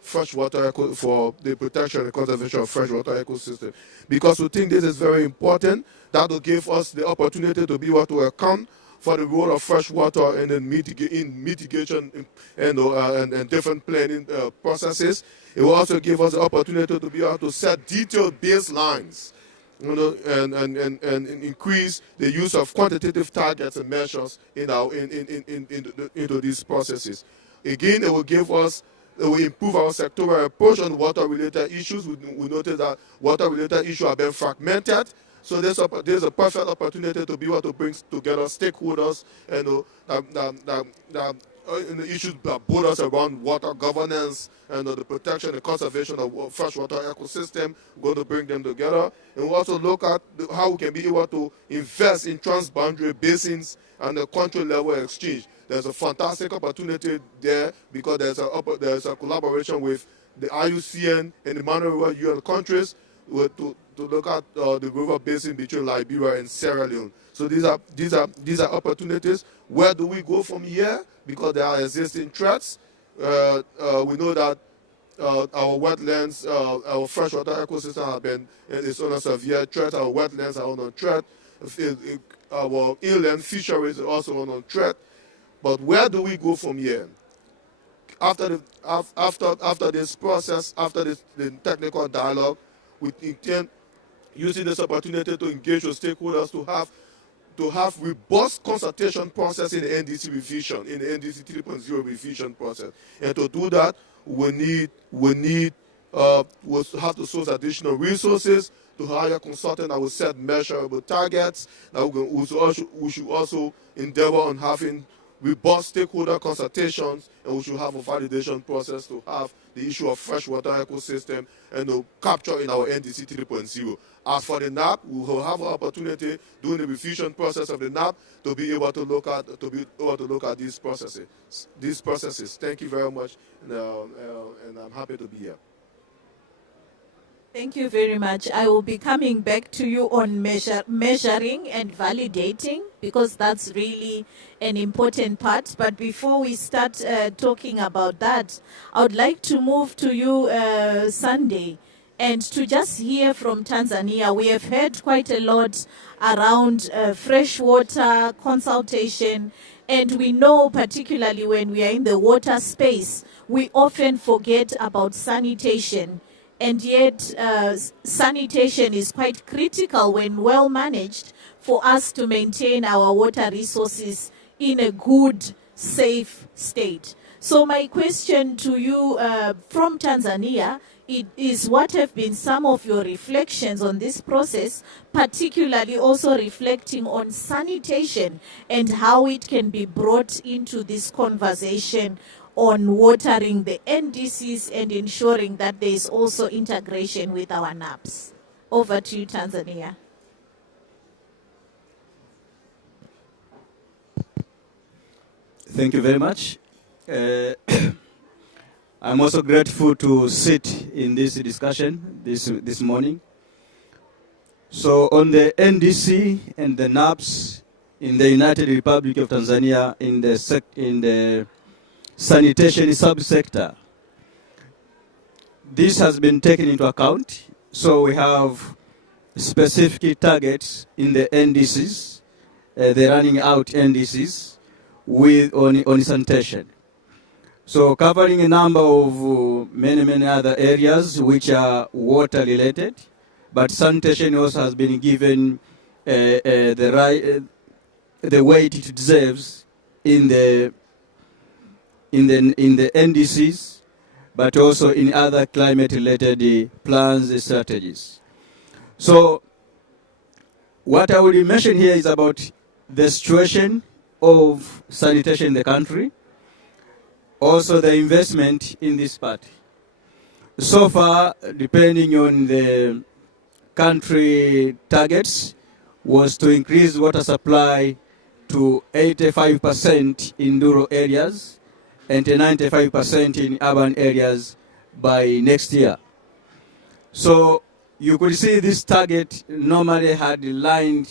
freshwater, for the protection and conservation of freshwater ecosystem. Because we think this is very important. That will give us the opportunity to be able to account for the role of freshwater in mitigation and different planning processes. It will also give us the opportunity to be able to set detailed baselines, and increase the use of quantitative targets and measures into these processes. Again, it will improve our sectoral approach on water-related issues. We notice that water-related issues have been fragmented. So there's a perfect opportunity to be able to bring together stakeholders and the issues that both us around water governance and the protection and conservation of freshwater ecosystem. We're going to bring them together. And we'll also look at how we can be able to invest in transboundary basins and the country level exchange. There's a fantastic opportunity there because there's a collaboration with the IUCN and the Minor River UN countries to look at the river basin between Liberia and Sierra Leone. So these are opportunities. Where do we go from here? Because there are existing threats. We know that our wetlands, our freshwater ecosystem have been is under severe threat. Our wetlands are under threat. Our inland fisheries are also under threat. But where do we go from here? After this process, after the technical dialogue, we intend using this opportunity to engage with stakeholders to have robust consultation process in the NDC revision, in the NDC 3.0 revision process. And to do that, we'll have to source additional resources to hire consultants that will set measurable targets. We should also endeavor on having robust stakeholder consultations, and we should have a validation process to have the issue of freshwater ecosystem and to capture in our NDC 3.0. As for the NAP, we will have an opportunity during the revision process of the NAP to be able to look at these processes. Thank you very much, and I'm happy to be here. Thank you very much. I will be coming back to you on measuring and validating, because that's really an important part. But before we start talking about that, I would like to move to you, Sunday, and to just hear from Tanzania. We have heard quite a lot around freshwater consultation, and we know, particularly when we are in the water space, we often forget about sanitation. And yet, sanitation is quite critical when well managed for us to maintain our water resources in a good, safe state. So my question to you from Tanzania is, what have been some of your reflections on this process, particularly also reflecting on sanitation and how it can be brought into this conversation on watering the NDCs and ensuring that there is also integration with our NAPs. Over to you, Tanzania. Thank you very much. I'm also grateful to sit in this discussion this morning. So on the NDC and the NAPs in the United Republic of Tanzania, in the sanitation subsector, this has been taken into account. So we have specific targets in the NDCs, the running out NDCs on sanitation. So covering a number of many other areas which are water related, but sanitation also has been given the weight it deserves in the NDCs, but also in other climate-related plans and strategies. So what I will mention here is about the situation of sanitation in the country, also the investment in this part. So far, depending on the country targets, was to increase water supply to 85% in rural areas and 95% in urban areas by next year. So you could see this target normally had lined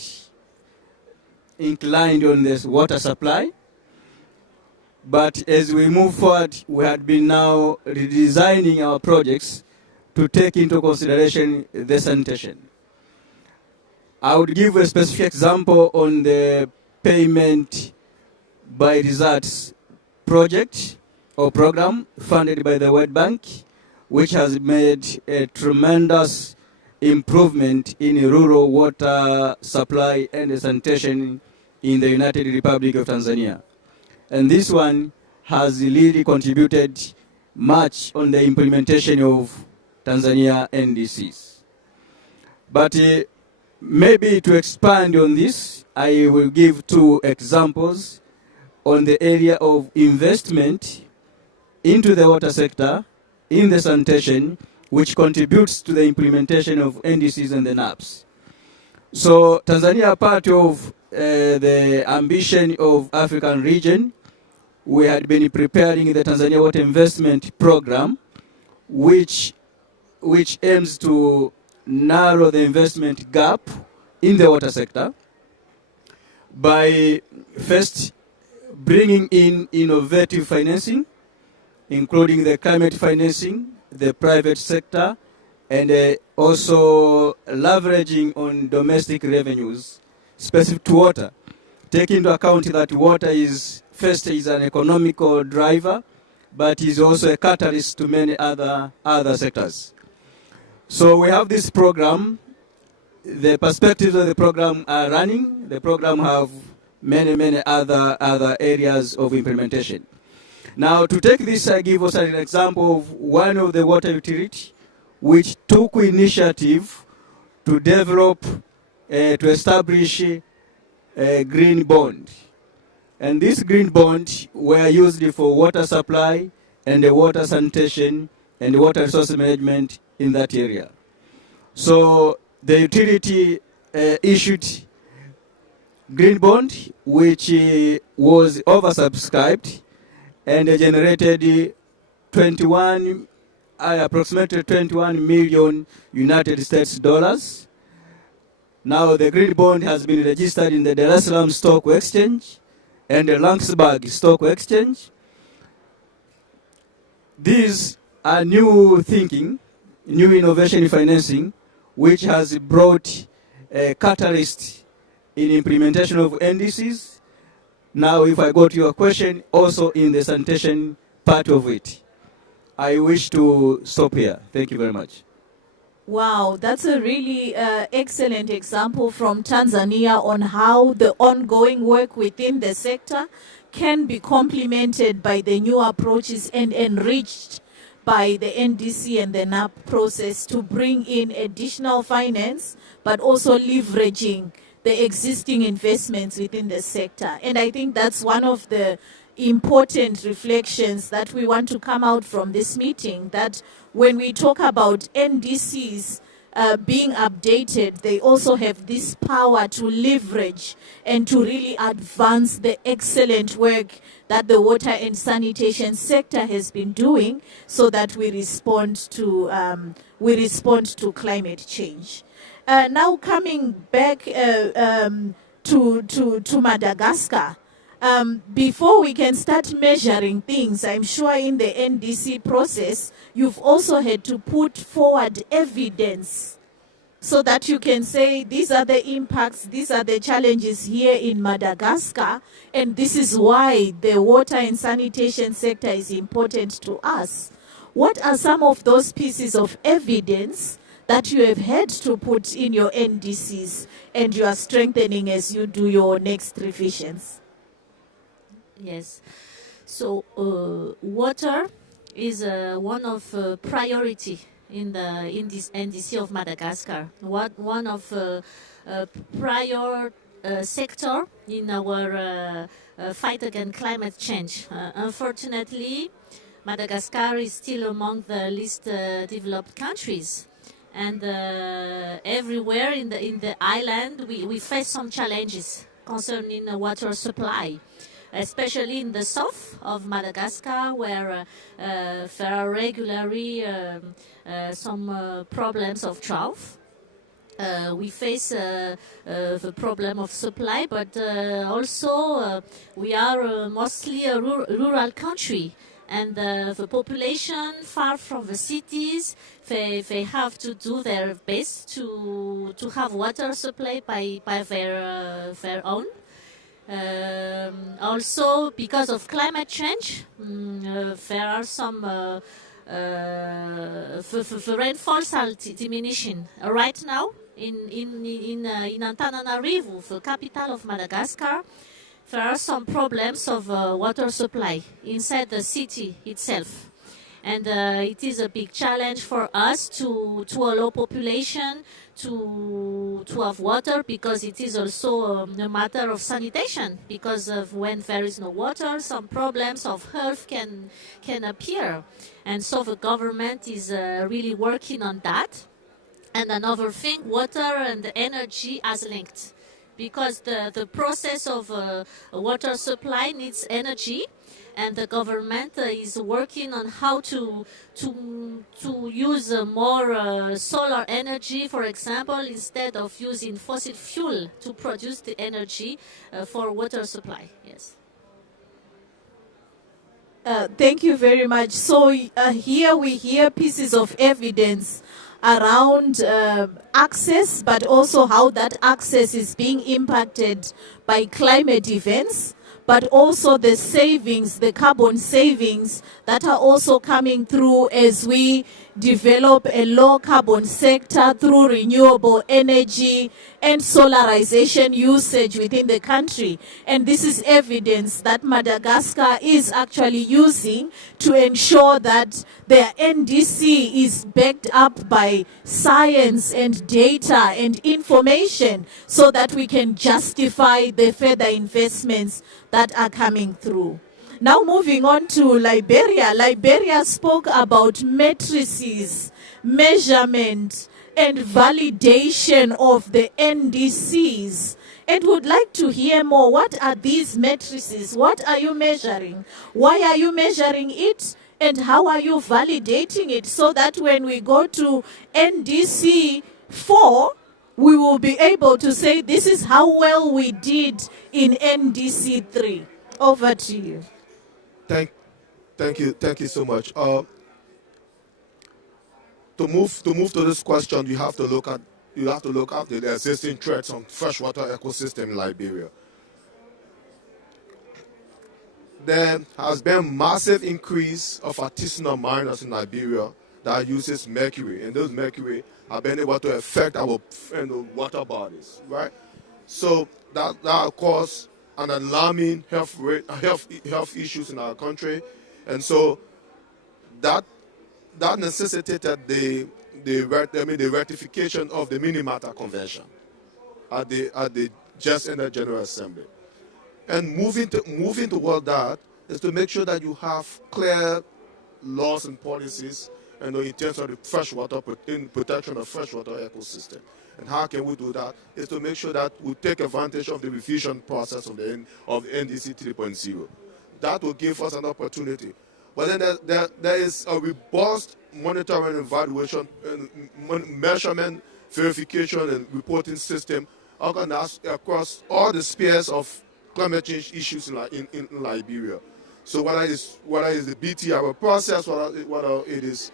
inclined on this water supply. But as we move forward, we had been now redesigning our projects to take into consideration the sanitation. I would give a specific example on the payment by results project or program funded by the World Bank, which has made a tremendous improvement in rural water supply and sanitation in the United Republic of Tanzania. And this one has really contributed much on the implementation of Tanzania NDCs. But maybe to expand on this, I will give two examples on the area of investment into the water sector, in the sanitation, which contributes to the implementation of NDCs and the NAPs. So Tanzania, part of the ambition of African region, we had been preparing the Tanzania Water Investment Program, which aims to narrow the investment gap in the water sector by first bringing in innovative financing, including the climate financing, the private sector, and also leveraging on domestic revenues specific to water. Take into account that water is an economical driver, but is also a catalyst to many other sectors. So we have this program. The perspectives of the program are running. The program have many other areas of implementation. Now, to take this, I give us an example of one of the water utility which took initiative to develop, to establish a green bond. And this green bond were used for water supply and the water sanitation and water resource management in that area. So the utility issued green bond, which was oversubscribed and generated approximately 21 million United States dollars. Now the green bond has been registered in the Dar es Salaam Stock Exchange and the Landsberg Stock Exchange. These are new thinking, new innovation financing, which has brought a catalyst in implementation of NDCs. Now, if I go to your question, also in the sanitation part of it. I wish to stop here. Thank you very much. Wow, that's a really excellent example from Tanzania on how the ongoing work within the sector can be complemented by the new approaches and enriched by the NDC and the NAP process to bring in additional finance, but also leveraging the existing investments within the sector. And I think that's one of the important reflections that we want to come out from this meeting, that when we talk about NDCs being updated, they also have this power to leverage and to really advance the excellent work that the water and sanitation sector has been doing, so that we respond to climate change. Now coming back to Madagascar. Before we can start measuring things, I'm sure in the NDC process, you've also had to put forward evidence so that you can say, these are the impacts, these are the challenges here in Madagascar, and this is why the water and sanitation sector is important to us. What are some of those pieces of evidence that you have had to put in your NDCs and you are strengthening as you do your next revisions? Yes. So water is one of priority in this NDC of Madagascar. One of prior sector in our fight against climate change. Unfortunately, Madagascar is still among the least developed countries, and everywhere in the island we face some challenges concerning water supply, especially in the south of Madagascar, where there are regularly some problems of drought. we face the problem of supply, but also we are mostly a rural country. And the population far from the cities, they have to do their best to have water supply by their own. Also, because of climate change, there are some the rainfalls are diminishing. Right now, in Antananarivo, the capital of Madagascar, there are some problems of water supply inside the city itself. And it is a big challenge for us to allow population to have water, because it is also a matter of sanitation, because of when there is no water, some problems of health can appear. And so the government is really working on that. And another thing, water and energy as linked, because the process of water supply needs energy, and the government is working on how to use more solar energy, for example, instead of using fossil fuel to produce the energy for water supply. Yes. Thank you very much. So here we hear pieces of evidence around access, but also how that access is being impacted by climate events, but also the savings, the carbon savings that are also coming through as we develop a low carbon sector through renewable energy and solarization usage within the country. And this is evidence that Madagascar is actually using to ensure that their NDC is backed up by science and data and information, so that we can justify the further investments that are coming through. Now moving on to Liberia. Liberia spoke about matrices, measurement, and validation of the NDCs. And would like to hear more. What are these matrices? What are you measuring? Why are you measuring it? And how are you validating it, so that when we go to NDC 4, we will be able to say this is how well we did in NDC 3. Over to you. Thank you so much. To move to this question, you have to look at the existing threats on freshwater ecosystem in Liberia. There has been massive increase of artisanal miners in Liberia that uses mercury, and those mercury have been able to affect our water bodies, right? So that caused an alarming health issues in our country, and so that necessitated the ratification of the Minamata Convention at the just ended General Assembly. And moving toward that is to make sure that you have clear laws and policies and in terms of the freshwater protection of freshwater ecosystem. And how can we do that? Is to make sure that we take advantage of the revision process of the NDC 3.0. That will give us an opportunity. But then there is a robust monitoring and evaluation, measurement, verification, and reporting system organized across all the spheres of climate change issues in Liberia. So whether it is the BTR process, whether it is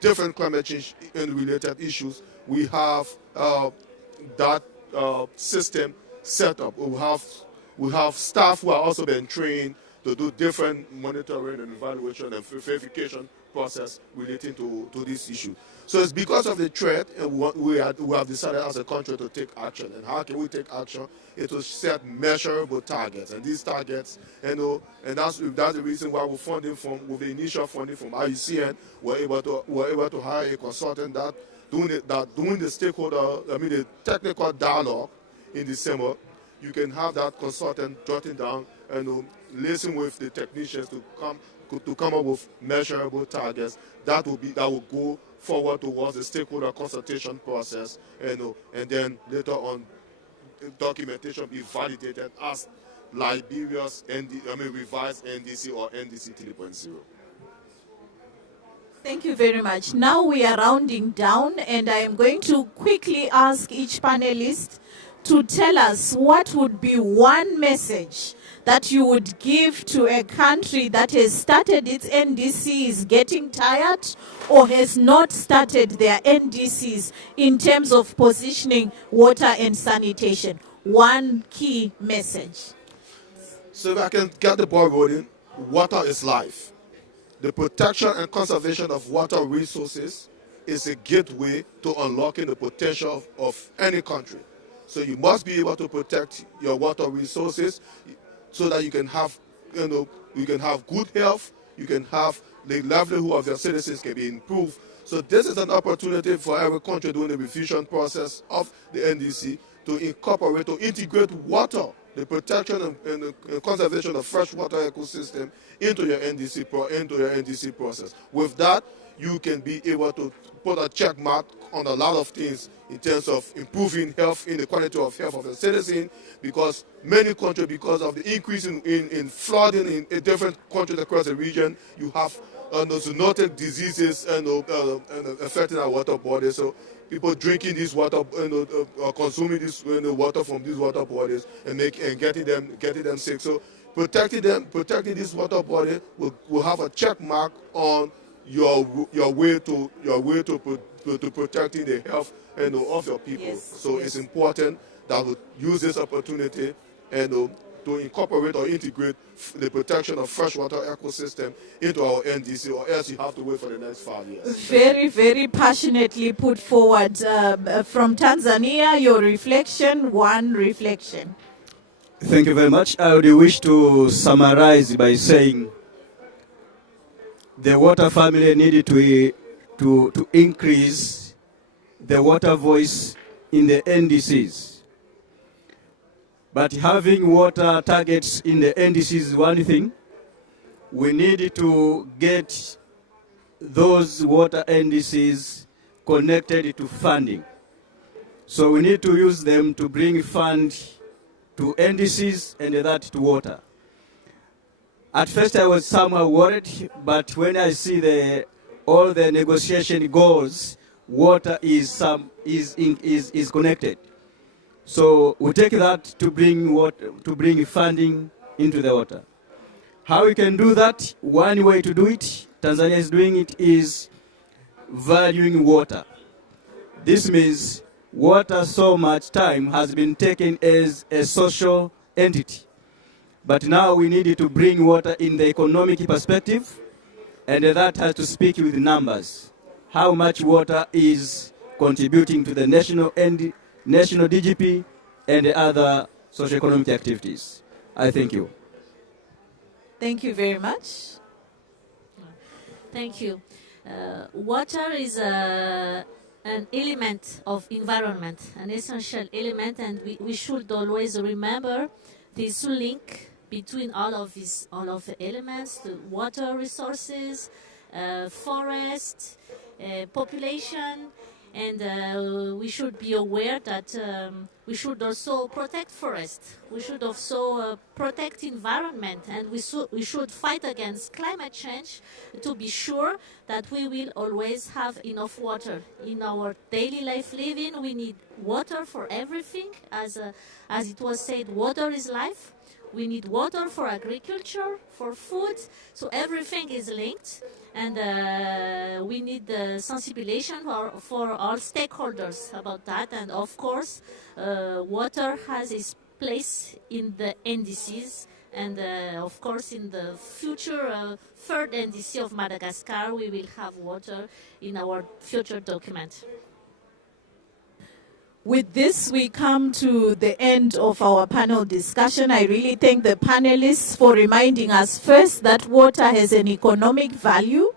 different climate change and related issues, we have that system set up. We have staff who are also being trained to do different monitoring and evaluation and verification process relating to this issue. So it's because of the threat, and we have decided as a country to take action. And how can we take action? It will set measurable targets, and these targets, and that's the reason why with the initial funding from IUCN, we're able to hire a consultant that doing the stakeholder, the technical dialogue in December. You can have that consultant jotting down and listen with the technicians to come up with measurable targets that will go forward towards the stakeholder consultation process, and then later on documentation be validated as Liberia's revised NDC or NDC 3.0. Thank you very much. Now we are rounding down, and I am going to quickly ask each panelist to tell us what would be one message that you would give to a country that has started its NDCs getting tired or has not started their NDCs in terms of positioning water and sanitation. One key message. So if I can get the ball rolling, water is life. The protection and conservation of water resources is a gateway to unlocking the potential of any country. So you must be able to protect your water resources so that you can have good health, you can have the livelihood of your citizens can be improved. So this is an opportunity for every country during the revision process of the NDC to incorporate, to integrate water, the protection and the conservation of freshwater ecosystem into your NDC process. With that, you can be able to put a check mark on a lot of things in terms of improving health, in the quality of health of the citizen, because many countries, because of the increase in flooding in different countries across the region, you have zoonotic diseases affecting our water bodies. So people drinking this water, consuming this water from these water bodies and getting them sick. So protecting this water body will have a check mark on your way to protecting the health of your people. Yes, so yes. It's important that we use this opportunity and to incorporate or integrate the protection of freshwater ecosystem into our NDC, or else you have to wait for the next 5 years. Very, very passionately put forward. From Tanzania, your reflection, one reflection. Thank you very much. I would wish to summarize by saying the water family needed to increase the water voice in the NDCs. But having water targets in the NDCs is one thing. We need to get those water NDCs connected to funding. So we need to use them to bring fund to NDCs and that to water. At first I was somehow worried, but when I see all the negotiation goals, water is connected. So we take that to bring funding into the water. How we can do that? One way to do it, Tanzania is doing it, is valuing water. This means water so much time has been taken as a social entity. But now we need to bring water in the economic perspective, and that has to speak with numbers. How much water is contributing to the national DGP and the other socio-economic activities. I thank you. Thank you very much. Thank you. Water is an element of environment, an essential element, and we should always remember this link between all of the elements: the water resources, forest, population, and we should be aware that we should also protect forest. We should also protect environment, and we should fight against climate change to be sure that we will always have enough water in our daily life living. We need water for everything, as it was said. Water is life. We need water for agriculture, for food, so everything is linked, and we need the sensibilization for all stakeholders about that. And of course, water has its place in the NDCs, and of course in the future third NDC of Madagascar, we will have water in our future document. With this, we come to the end of our panel discussion. I really thank the panelists for reminding us first that water has an economic value,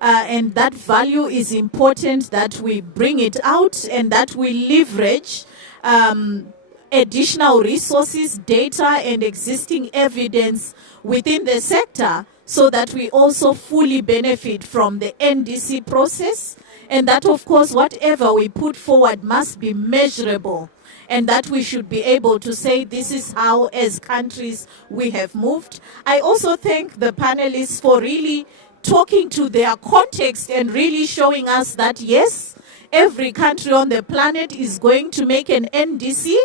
and that value is important that we bring it out and that we leverage additional resources, data, and existing evidence within the sector so that we also fully benefit from the NDC process. And that, of course, whatever we put forward must be measurable, and that we should be able to say this is how, as countries, we have moved. I also thank the panelists for really talking to their context and really showing us that yes, every country on the planet is going to make an NDC,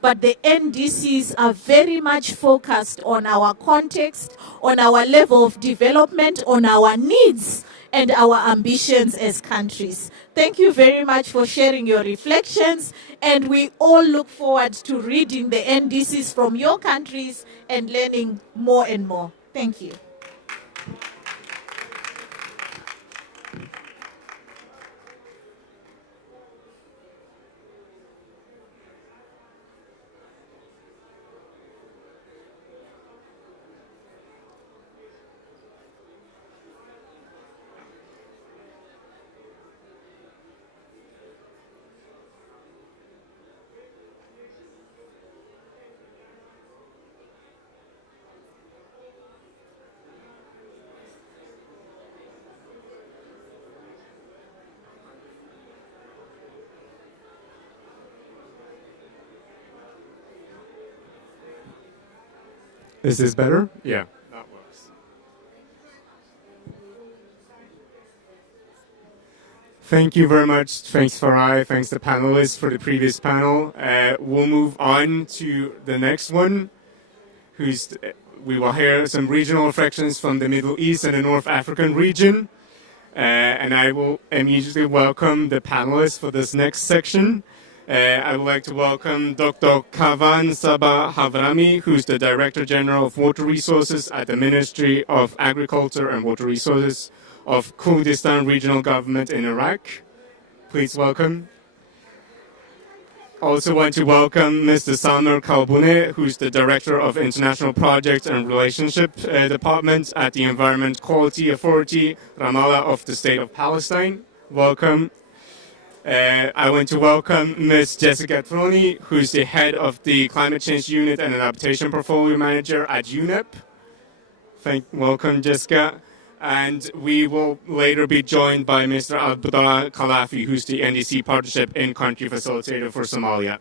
but the NDCs are very much focused on our context, on our level of development, on our needs and our ambitions as countries. Thank you very much for sharing your reflections, and we all look forward to reading the NDCs from your countries and learning more and more. Thank you. Is this better? Yeah, that works. Thank you very much. Thanks, Farai. Thanks, the panelists, for the previous panel. We'll move on to the next one, we will hear some regional reflections from the Middle East and the North African region. And I will immediately welcome the panelists for this next section. I would like to welcome Dr. Kavan Sabah Havrami, who's the Director General of Water Resources at the Ministry of Agriculture and Water Resources of Kurdistan Regional Government in Iraq. Please welcome. Also want to welcome Mr. Samer Kalbune, who's the Director of International Projects and Relationship Department at the Environment Quality Authority, Ramallah of the State of Palestine. Welcome. I want to welcome Ms. Jessica Troni, who's the head of the Climate Change Unit and Adaptation Portfolio Manager at UNEP. Welcome, Jessica. And we will later be joined by Mr. Abdullah Khalafi, who's the NDC Partnership in-country facilitator for Somalia.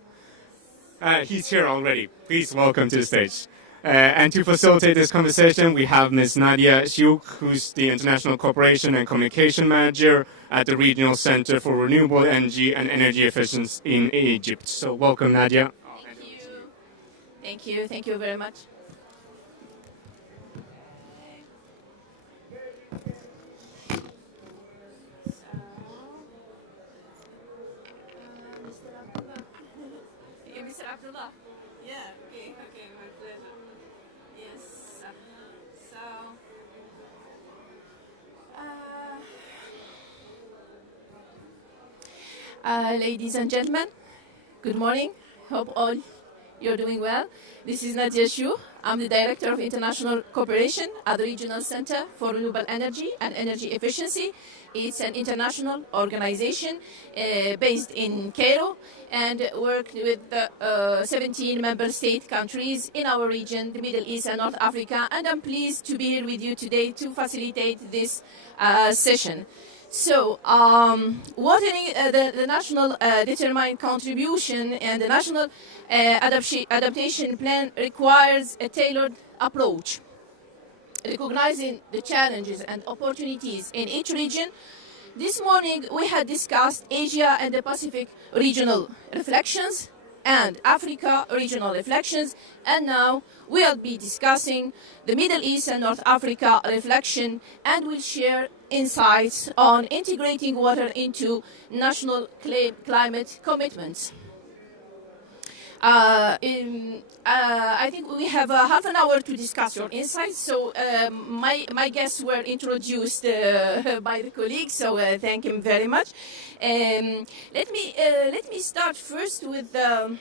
He's here already. Please welcome to the stage. And to facilitate this conversation, we have Ms. Nadia Shiouk, who's the International Cooperation and Communication Manager at the Regional Center for Renewable Energy and Energy Efficiency in Egypt. So welcome, Nadia. Thank you. Thank you. Thank you very much. Mr. Abdullah. Yeah, okay, my pleasure. Yes. Ladies and gentlemen, good morning. Hope all you're doing well. This is Nadia Shiouk. I'm the Director of International Cooperation at the Regional Center for Renewable Energy and Energy Efficiency. It's an international organization based in Cairo and worked with 17 member state countries in our region, the Middle East and North Africa. And I'm pleased to be here with you today to facilitate this session. So, watering the national determined contribution and the national adaptation plan requires a tailored approach. Recognizing the challenges and opportunities in each region, this morning we had discussed Asia and the Pacific regional reflections and Africa regional reflections, and now we'll be discussing the Middle East and North Africa reflection, and we'll share insights on integrating water into national climate commitments. I think we have half an hour to discuss your insights. So my guests were introduced by the colleagues, so thank him very much. Let me start first with a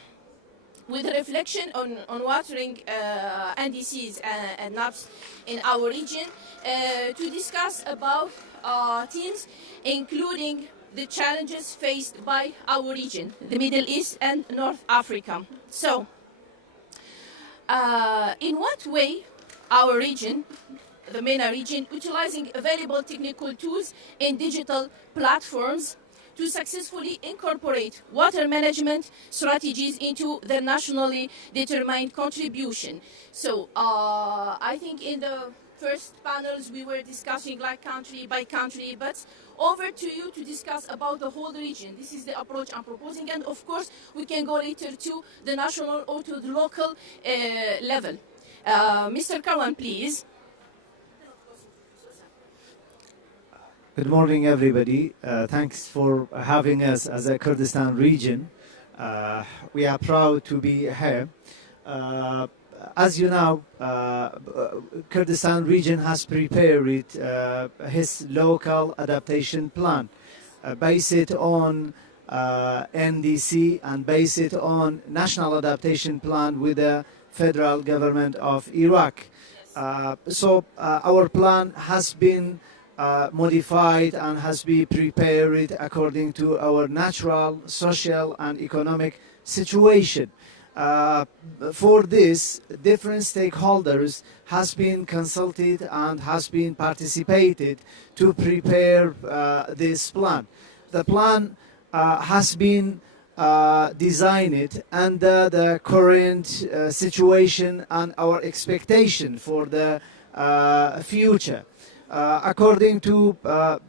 reflection on watering NDCs and NAPs in our region to discuss about themes including the challenges faced by our region, the Middle East and North Africa. So, in what way our region, the MENA region, utilizing available technical tools and digital platforms to successfully incorporate water management strategies into their nationally determined contribution. So, I think in the first panels we were discussing like country by country, but over to you to discuss about the whole region. This is the approach I'm proposing, and of course we can go later to the national or to the local level. Mr. Karwan, please. Good morning, everybody. Thanks for having us as a Kurdistan region. We are proud to be here. As you know, Kurdistan region has prepared his local adaptation plan, based on NDC and based on national adaptation plan with the federal government of Iraq. So our plan has been modified and has been prepared according to our natural, social, and economic situation. For this, different stakeholders has been consulted and has been participated to prepare this plan. The plan has been designed under the current situation and our expectation for the future. According to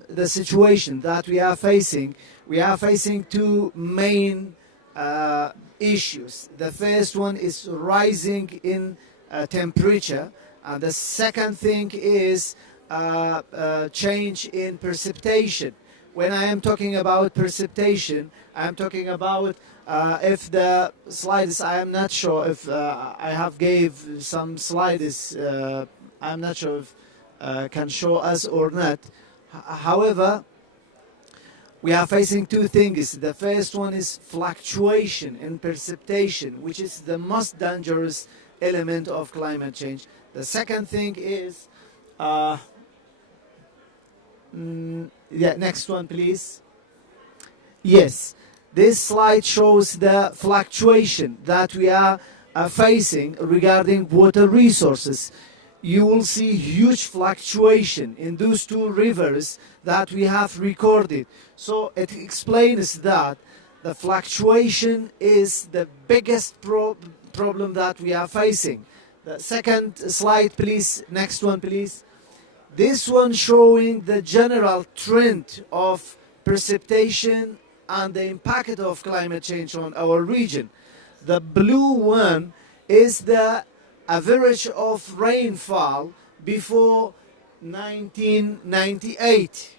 the situation that we are facing two main issues. The first one is rising in temperature, and the second thing is change in precipitation. When I am talking about precipitation, I am talking about if the slides, I am not sure if I have gave some slides, I'm not sure if can show us or not. However, we are facing two things. The first one is fluctuation in precipitation, which is the most dangerous element of climate change. The second thing is, next one, please. Yes, this slide shows the fluctuation that we are facing regarding water resources. You will see huge fluctuation in those two rivers that we have recorded. So it explains that the fluctuation is the biggest problem that we are facing. The second slide, please. Next one, please. This one showing the general trend of precipitation and the impact of climate change on our region. The blue one is the average of rainfall before 1998,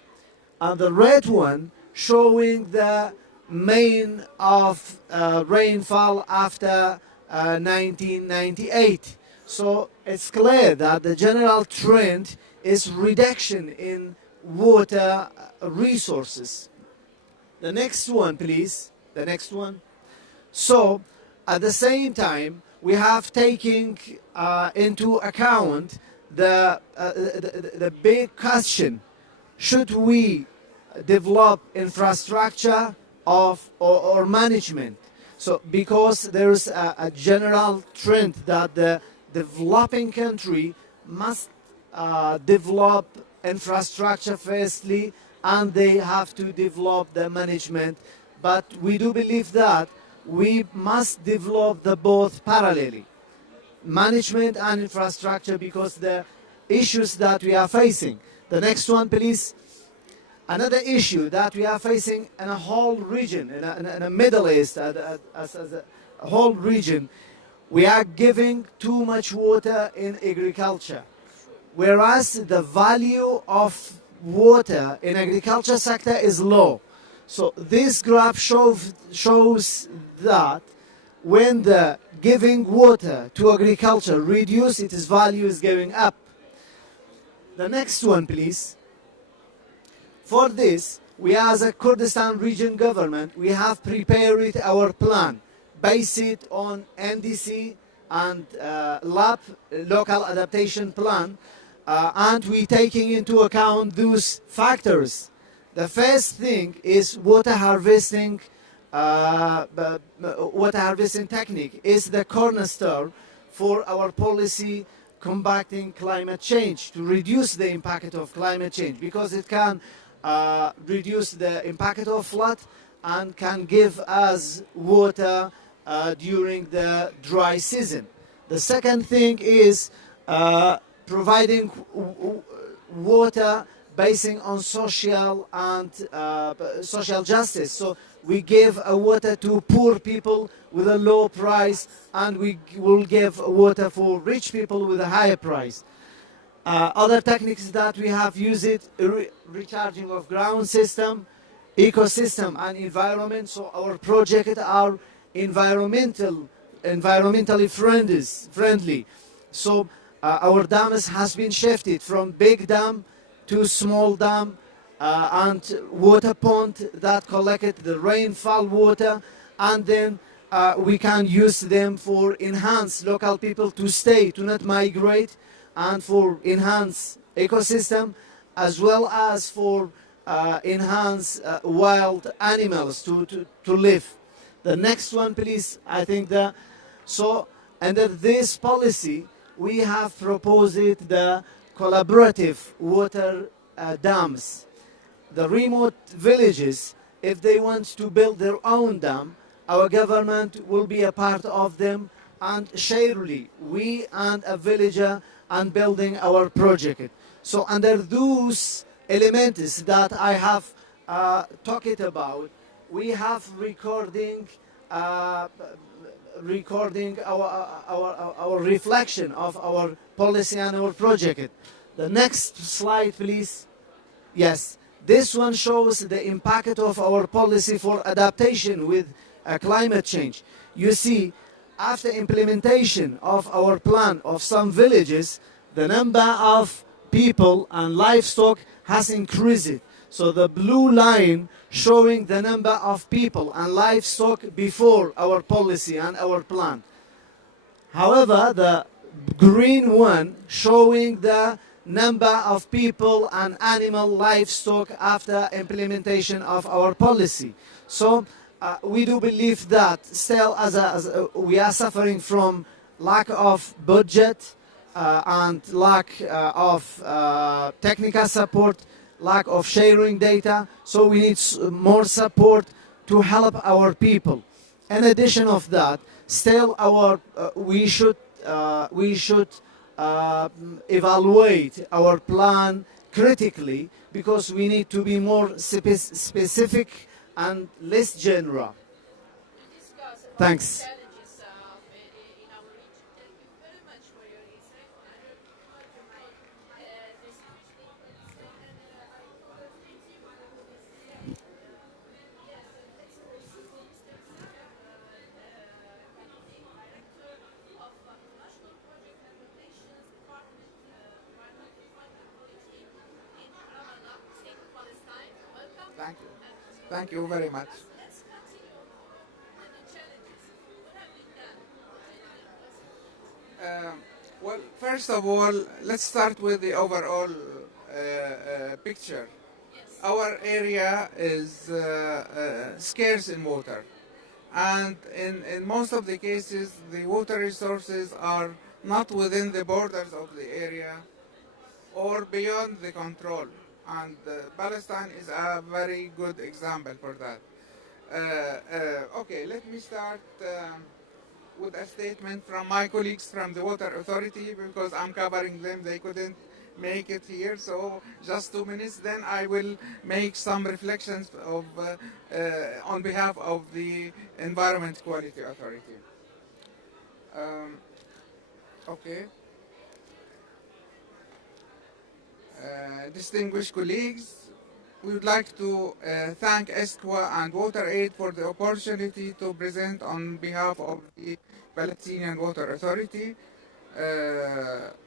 and the red one showing the mean of rainfall after 1998. So it's clear that the general trend is reduction in water resources. The next one, please. The next one. So at the same time, we have taken into account the big question: should we develop infrastructure or management? So because there's a general trend that the developing country must develop infrastructure firstly, and they have to develop the management. But we do believe that we must develop the both parallelly, management and infrastructure, because the issues that we are facing. The next one, please. Another issue that we are facing in a whole region, in a Middle East, as a whole region, we are giving too much water in agriculture, whereas the value of water in agriculture sector is low. So this graph shows that when the giving water to agriculture reduce, its value is going up. The next one, please. For this, we as a Kurdistan region government, we have prepared our plan based on NDC and LAP, local adaptation plan, and we taking into account those factors. The first thing is water harvesting. Water harvesting technique is the cornerstone for our policy combating climate change, to reduce the impact of climate change, because it can reduce the impact of flood and can give us water during the dry season. The second thing is providing water basing on social and social justice. So we give water to poor people with a low price, and we will give water for rich people with a higher price. Other techniques that we have used it, recharging of ground system, ecosystem and environment. So our projects are environmentally friendly. So our dams has been shifted from big dam to small dam and water pond that collected the rainfall water, and then we can use them for enhance local people to stay, to not migrate, and for enhance ecosystem, as well as for enhance wild animals to live. The next one, please. I think that, so under this policy, we have proposed the collaborative water dams. The remote villages, if they want to build their own dam, our government will be a part of them, and surely we and a villager and building our project. So under those elements that I have talked about, we have recording our reflection of our policy and our project. The next slide, please. Yes, this one shows the impact of our policy for adaptation with climate change. You see, after implementation of our plan of some villages, the number of people and livestock has increased. So the blue line showing the number of people and livestock before our policy and our plan. However, the green one showing the number of people and animal livestock after implementation of our policy. So we do believe that still we are suffering from lack of budget and lack of technical support, lack of sharing data. So we need more support to help our people. In addition of that, still we should evaluate our plan critically, because we need to be more specific and less general. Thanks. Thank you very much. Well, first of all, let's start with the overall picture. Our area is scarce in water, and in most of the cases, the water resources are not within the borders of the area or beyond the control. And Palestine is a very good example for that. Okay, let me start with a statement from my colleagues from the Water Authority, because I'm covering them. They couldn't make it here, so just 2 minutes, then I will make some reflections on behalf of the Environment Quality Authority. Okay. Distinguished colleagues, we would like to thank ESCWA and WaterAid for the opportunity to present on behalf of the Palestinian Water Authority.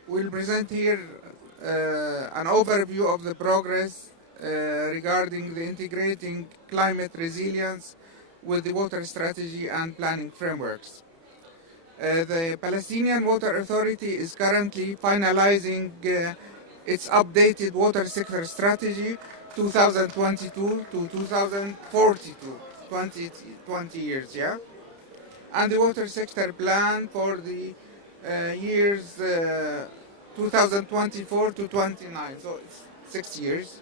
We'll present here an overview of the progress regarding the integrating climate resilience with the water strategy and planning frameworks. The Palestinian Water Authority is currently finalizing its updated water sector strategy 2022 to 2042, 20 years, yeah? And the water sector plan for the years 2024 to 29, so it's 6 years.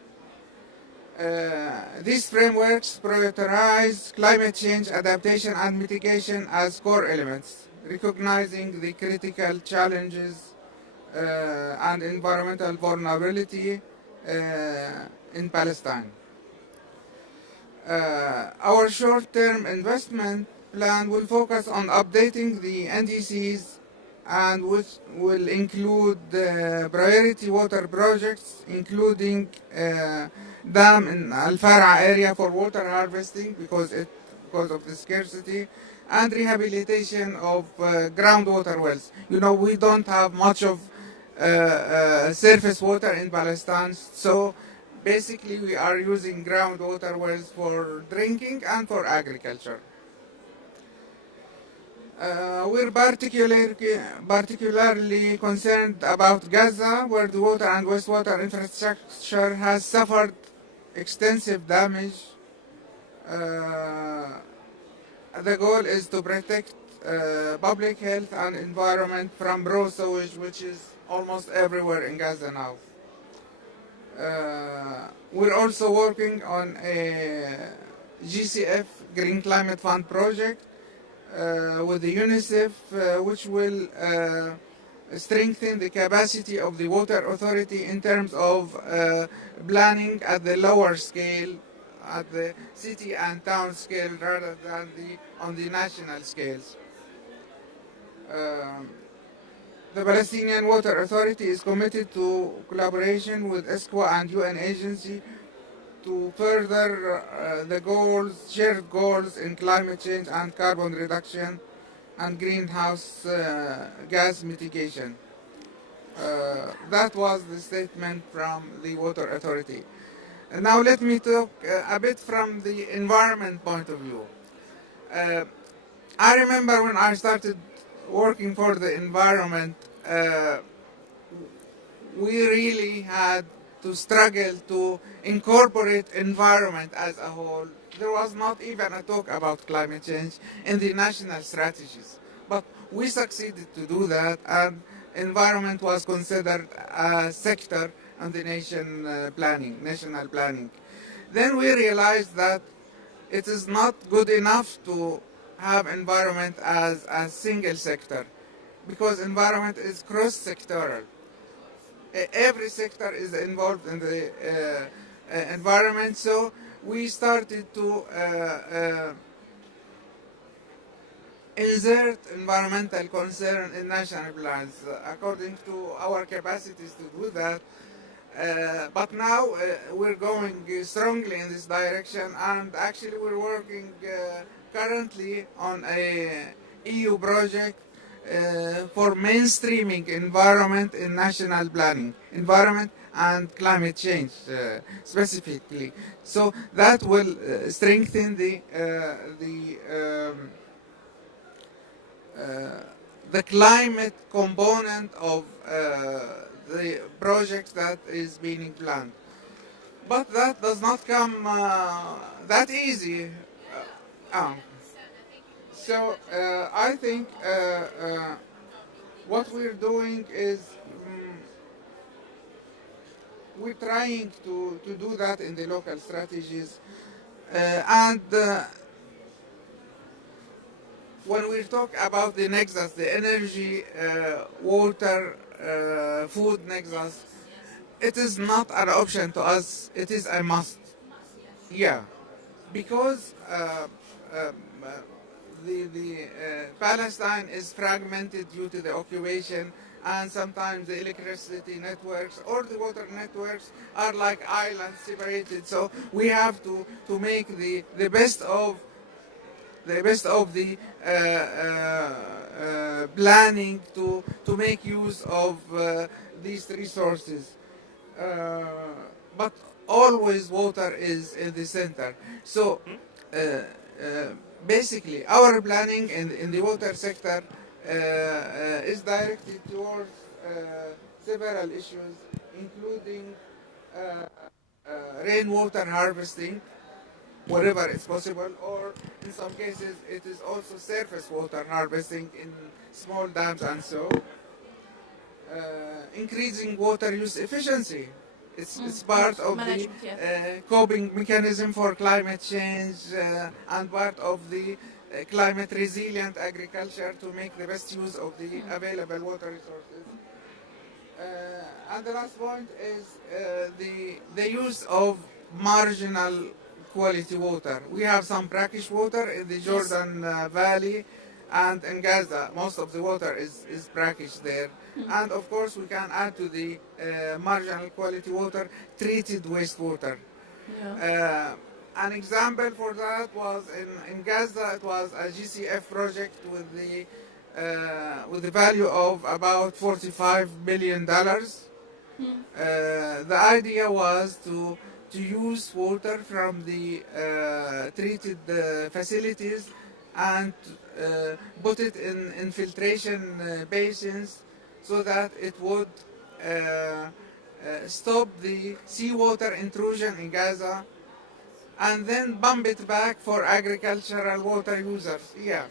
These frameworks prioritize climate change adaptation and mitigation as core elements, recognizing the critical challenges and environmental vulnerability in Palestine. Our short-term investment plan will focus on updating the NDCs and which will include priority water projects, including dam in Al Far'a area for water harvesting because of the scarcity, and rehabilitation of groundwater wells. You know, we don't have much of surface water in Palestine, so basically we are using groundwater wells for drinking and for agriculture. We're particularly concerned about Gaza, where the water and wastewater infrastructure has suffered extensive damage. The goal is to protect public health and environment from raw sewage, which is almost everywhere in Gaza now. We're also working on a GCF, Green Climate Fund project, with the UNICEF, which will strengthen the capacity of the water authority in terms of planning at the lower scale, at the city and town scale, rather than on the national scales. The Palestinian Water Authority is committed to collaboration with ESCWA and UN agency to further the shared goals in climate change and carbon reduction and greenhouse gas mitigation. That was the statement from the Water Authority. And now let me talk a bit from the environment point of view. I remember when I started working for the environment, we really had to struggle to incorporate environment as a whole. There was not even a talk about climate change in the national strategies. But we succeeded to do that, and environment was considered a sector on the national planning. Then we realized that it is not good enough to have environment as a single sector, because environment is cross-sectoral. Every sector is involved in the environment, so we started to insert environmental concern in national plans according to our capacities to do that. But now we're going strongly in this direction, and actually we're working currently on a EU project for mainstreaming environment in national planning, environment and climate change specifically. So that will strengthen the climate component of the project that is being planned. But that does not come that easy. So I think what we're doing is we're trying to do that in the local strategies. And when we talk about the nexus, the energy, water, food nexus, it is not an option to us, it is a must. Yeah, because Palestine is fragmented due to the occupation, and sometimes the electricity networks or the water networks are like islands separated. So we have to make the best of the planning to make use of these resources. But always water is in the center. So basically, our planning in the water sector is directed towards several issues, including rainwater harvesting wherever it's possible, or in some cases it is also surface water harvesting in small dams and so. Increasing water use efficiency. It's part of the coping mechanism for climate change and part of the climate resilient agriculture to make the best use of the available water resources. And the last point is the use of marginal quality water. We have some brackish water in the Jordan Valley and in Gaza. Most of the water is brackish there. And of course, we can add to the marginal quality water treated wastewater. Yeah. An example for that was in Gaza. It was a GCF project with the value of about $45 million. The idea was to use water from the treated facilities and put it in infiltration basins so that it would stop the seawater intrusion in Gaza and then pump it back for agricultural water users. Yes.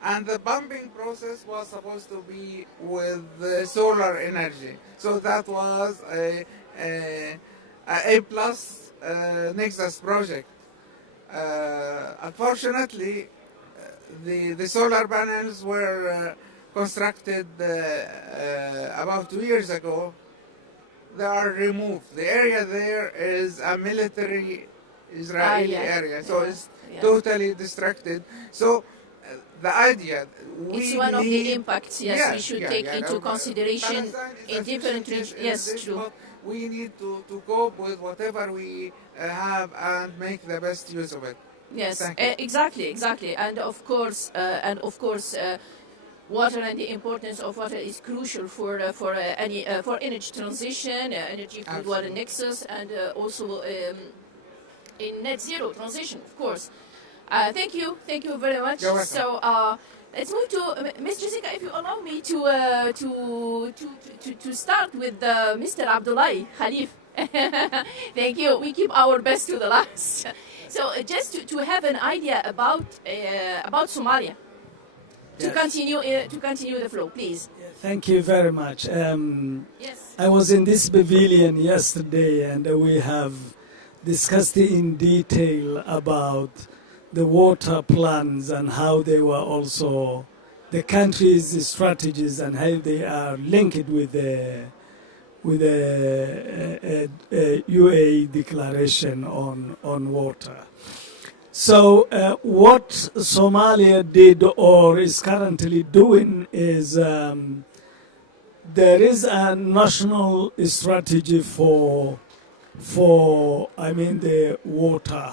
And the pumping process was supposed to be with solar energy. So that was a plus Nexus project. Unfortunately, the solar panels were constructed about 2 years ago. They are removed. The area there is a military Israeli area, so it's totally distracted. So the idea it's one of the impacts, yes, we should take into consideration in different regions. Yes, true. But we need to cope with whatever we have and make the best use of it. Yes, exactly. And of course, water and the importance of water is crucial for energy transition, energy food water nexus, and also in net zero transition, of course. Thank you very much. So let's move to Ms. Jessica, if you allow me to start with Mr. Abdullahi Khalif. Thank you. We keep our best to the last. So just to have an idea about Somalia. To continue the flow, please. Thank you very much. Yes. I was in this pavilion yesterday, and we have discussed in detail about the water plans and how they were also the country's strategies and how they are linked with the UA declaration on water. So what Somalia did or is currently doing is there is a national strategy for the water.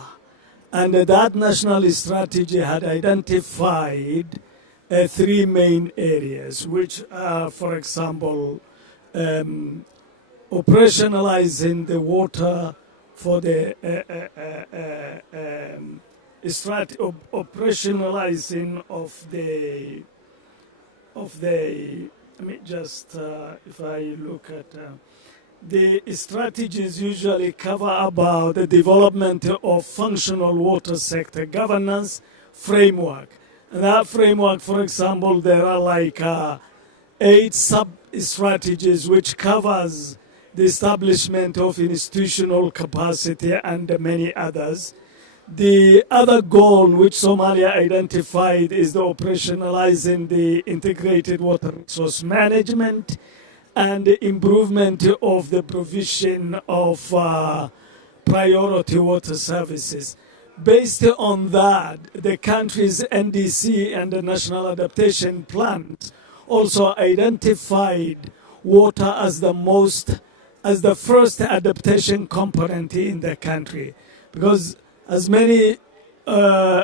And that national strategy had identified 3 main areas, which are, for example, operationalizing the water for the operationalizing of the let me just if I look at the strategies usually cover about the development of functional water sector governance framework. And that framework, for example, there are like 8 sub-strategies which covers the establishment of institutional capacity and many others. The other goal which Somalia identified is the operationalizing the integrated water resource management and the improvement of the provision of priority water services. Based on that, the country's NDC and the National Adaptation Plans also identified water as the first adaptation component in the country. Because as many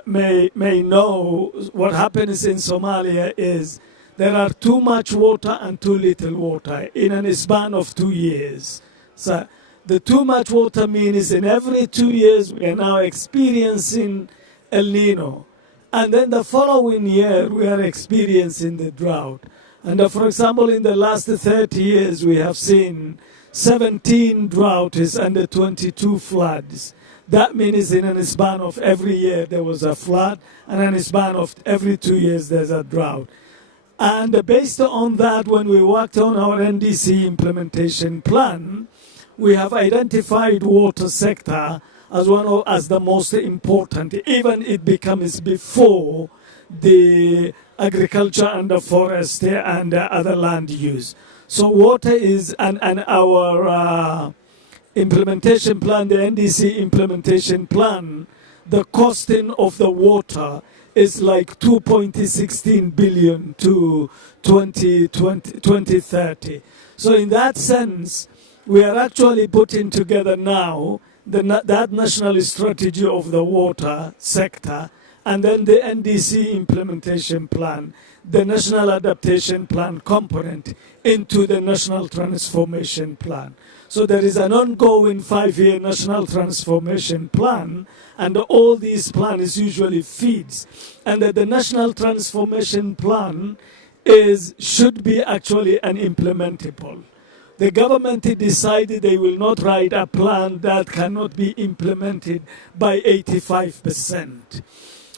may know, what happens in Somalia is there are too much water and too little water in a span of 2 years. So the too much water means in every 2 years we are now experiencing El Nino. And then the following year we are experiencing the drought. And for example, in the last 30 years we have seen 17 droughts and 22 floods. That means in a span of every year there was a flood, and in a span of every 2 years there's a drought. And based on that, when we worked on our NDC implementation plan, we have identified water sector as as the most important. Even it becomes before the agriculture and the forest and other land use. So water is, and our implementation plan, the NDC implementation plan, the costing of the water is like 2.16 billion to 2030. So in that sense, we are actually putting together now that national strategy of the water sector, and then the NDC implementation plan, the national adaptation plan component into the national transformation plan. So there is an ongoing 5-year national transformation plan, and all these plans usually feeds. And that the national transformation plan should be actually an implementable. The government decided they will not write a plan that cannot be implemented by 85%.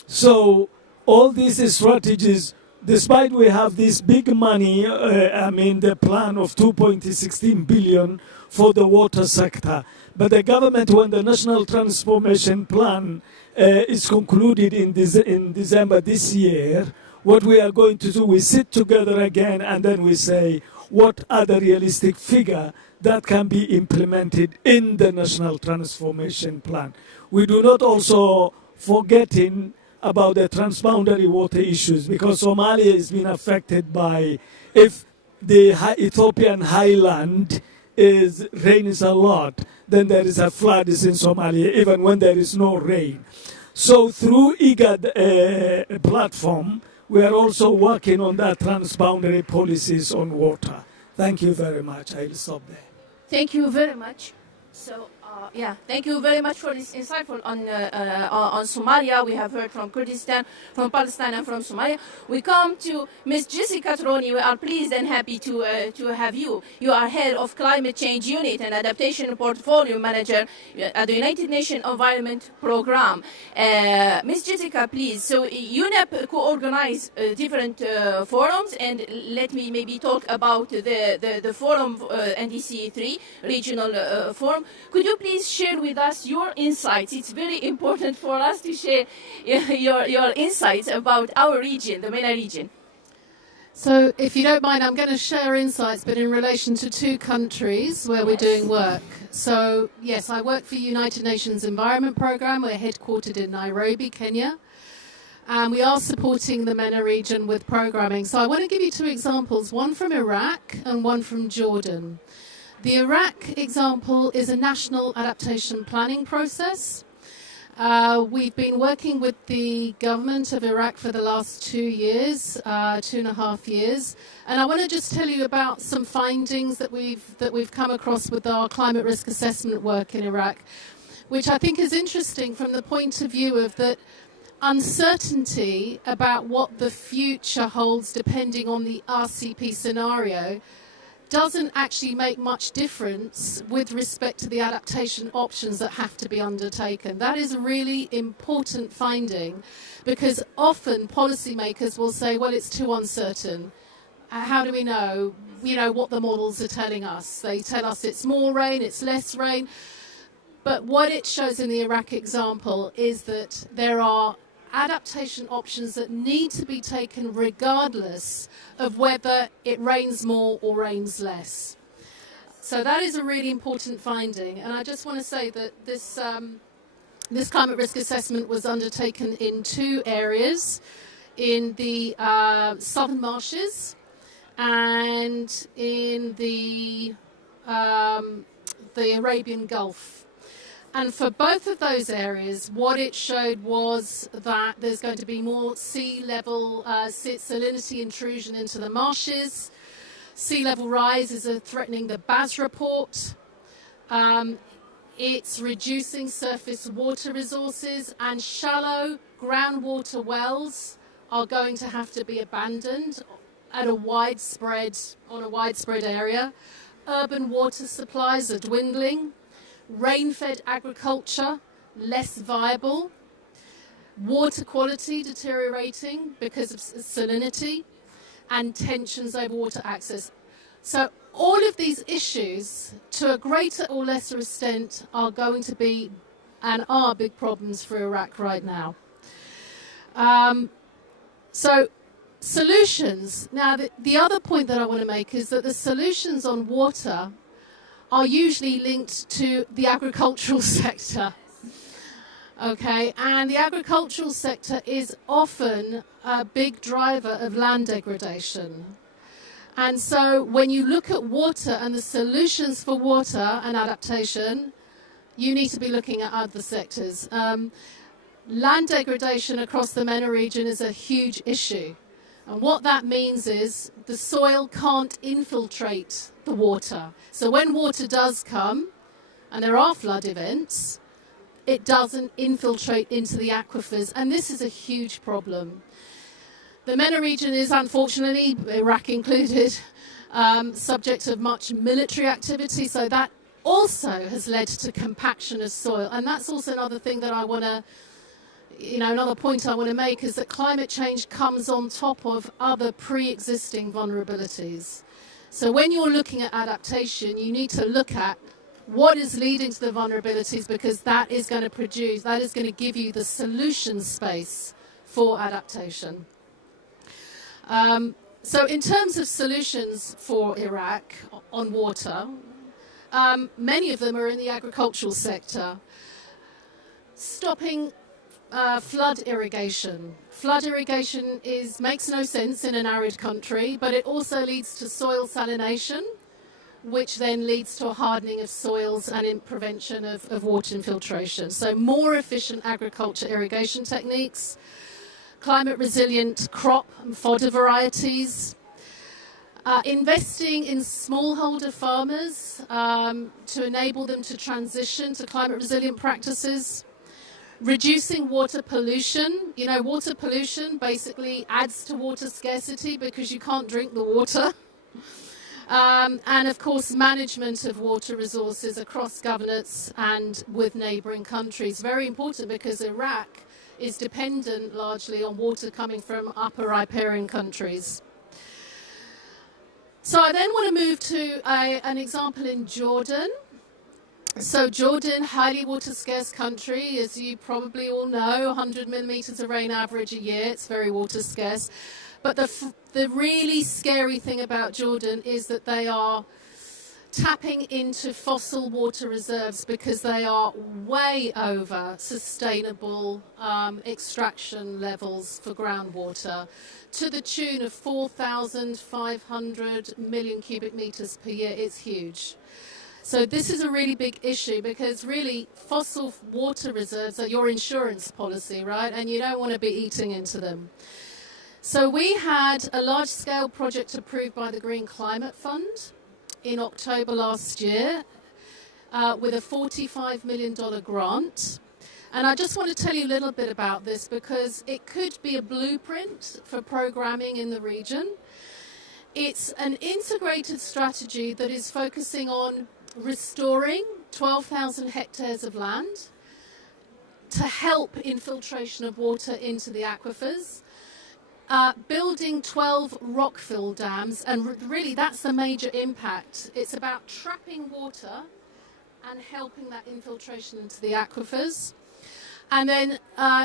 So all these strategies, despite we have this big money, the plan of 2.16 billion for the water sector, but the government, when the national transformation plan is concluded in December this year, what we are going to do, we sit together again and then we say, what are the realistic figure that can be implemented in the national transformation plan? We do not also forgetting about the transboundary water issues, because Somalia has been affected by, if the Ethiopian highland rains a lot, then there is a flood in Somalia, even when there is no rain. So through IGAD platform, we are also working on that transboundary policies on water. Thank you very much. I'll stop there. Thank you very much. So, thank you very much for this insightful on Somalia. We have heard from Kurdistan, from Palestine, and from Somalia. We come to Ms. Jessica Troni. We are pleased and happy to have you. You are head of Climate Change Unit and Adaptation Portfolio Manager at the United Nations Environment Programme. Ms. Jessica, please. So UNEP co-organize different forums, and let me maybe talk about the forum NDC 3 regional forum. Could you please share with us your insights? It's very important for us to share your insights about our region, the MENA region. So if you don't mind, I'm going to share insights, but in relation to 2 countries where we're doing work. So yes, I work for United Nations Environment Programme. We're headquartered in Nairobi, Kenya. And we are supporting the MENA region with programming. So I want to give you 2 examples, one from Iraq and one from Jordan. The Iraq example is a national adaptation planning process. We've been working with the government of Iraq for the last 2 years, 2.5 years. And I want to just tell you about some findings that we've come across with our climate risk assessment work in Iraq, which I think is interesting from the point of view of that uncertainty about what the future holds depending on the RCP scenario doesn't actually make much difference with respect to the adaptation options that have to be undertaken. That is a really important finding, because often policymakers will say, well, it's too uncertain. How do we know, what the models are telling us? They tell us it's more rain, it's less rain. But what it shows in the Iraq example is that there are adaptation options that need to be taken regardless of whether it rains more or rains less. So that is a really important finding. And I just want to say that this climate risk assessment was undertaken in 2 areas, in the southern marshes and in the Arabian Gulf. And for both of those areas, what it showed was that there's going to be more sea level salinity intrusion into the marshes. Sea level rise is threatening the BAS report. It's reducing surface water resources, and shallow groundwater wells are going to have to be abandoned on a widespread area. Urban water supplies are dwindling. Rain-fed agriculture, less viable. Water quality deteriorating because of salinity, and tensions over water access. So all of these issues, to a greater or lesser extent, are going to be and are big problems for Iraq right now. So solutions. Now, the other point that I want to make is that the solutions on water are usually linked to the agricultural sector. Okay, and the agricultural sector is often a big driver of land degradation. And so when you look at water and the solutions for water and adaptation, you need to be looking at other sectors. Land degradation across the MENA region is a huge issue. And what that means is the soil can't infiltrate the water. So when water does come, and there are flood events, it doesn't infiltrate into the aquifers, and this is a huge problem. The MENA region is, unfortunately, Iraq included, subject of much military activity, so that also has led to compaction of soil. And that's also another thing that I want to, another point I want to make is that climate change comes on top of other pre-existing vulnerabilities. So when you're looking at adaptation, you need to look at what is leading to the vulnerabilities, because that is going to give you the solution space for adaptation. So in terms of solutions for Iraq on water, many of them are in the agricultural sector. Stopping flood irrigation. Flood irrigation makes no sense in an arid country, but it also leads to soil salination, which then leads to a hardening of soils and in prevention of water infiltration. So more efficient agriculture irrigation techniques, climate resilient crop and fodder varieties, investing in smallholder farmers to enable them to transition to climate resilient practices, reducing water pollution. Water pollution basically adds to water scarcity because you can't drink the water. And of course, management of water resources across governance and with neighbouring countries. Very important, because Iraq is dependent largely on water coming from upper riparian countries. So I then want to move to an example in Jordan. So Jordan, highly water scarce country, as you probably all know, 100 millimetres of rain average a year. It's very water scarce. But the really scary thing about Jordan is that they are tapping into fossil water reserves because they are way over sustainable extraction levels for groundwater, to the tune of 4,500 million cubic metres per year. It's huge. So this is a really big issue, because really fossil water reserves are your insurance policy, right? And you don't want to be eating into them. So we had a large-scale project approved by the Green Climate Fund in October last year with a $45 million grant. And I just want to tell you a little bit about this, because it could be a blueprint for programming in the region. It's an integrated strategy that is focusing on restoring 12,000 hectares of land to help infiltration of water into the aquifers, building 12 rock-fill dams, and really that's the major impact. It's about trapping water and helping that infiltration into the aquifers. And then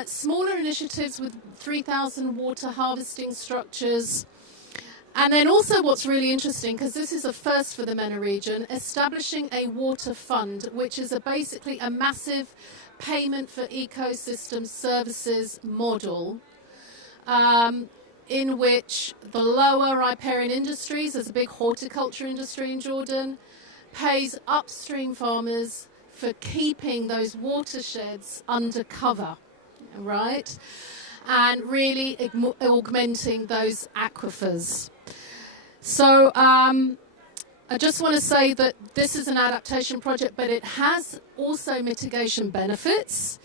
smaller initiatives with 3,000 water harvesting structures. And then also what's really interesting, because this is a first for the MENA region, establishing a water fund, which is basically a massive payment for ecosystem services model, in which the lower riparian industries, there's a big horticulture industry in Jordan, pays upstream farmers for keeping those watersheds under cover, right? And really augmenting those aquifers. So I just want to say that this is an adaptation project, but it has also mitigation benefits.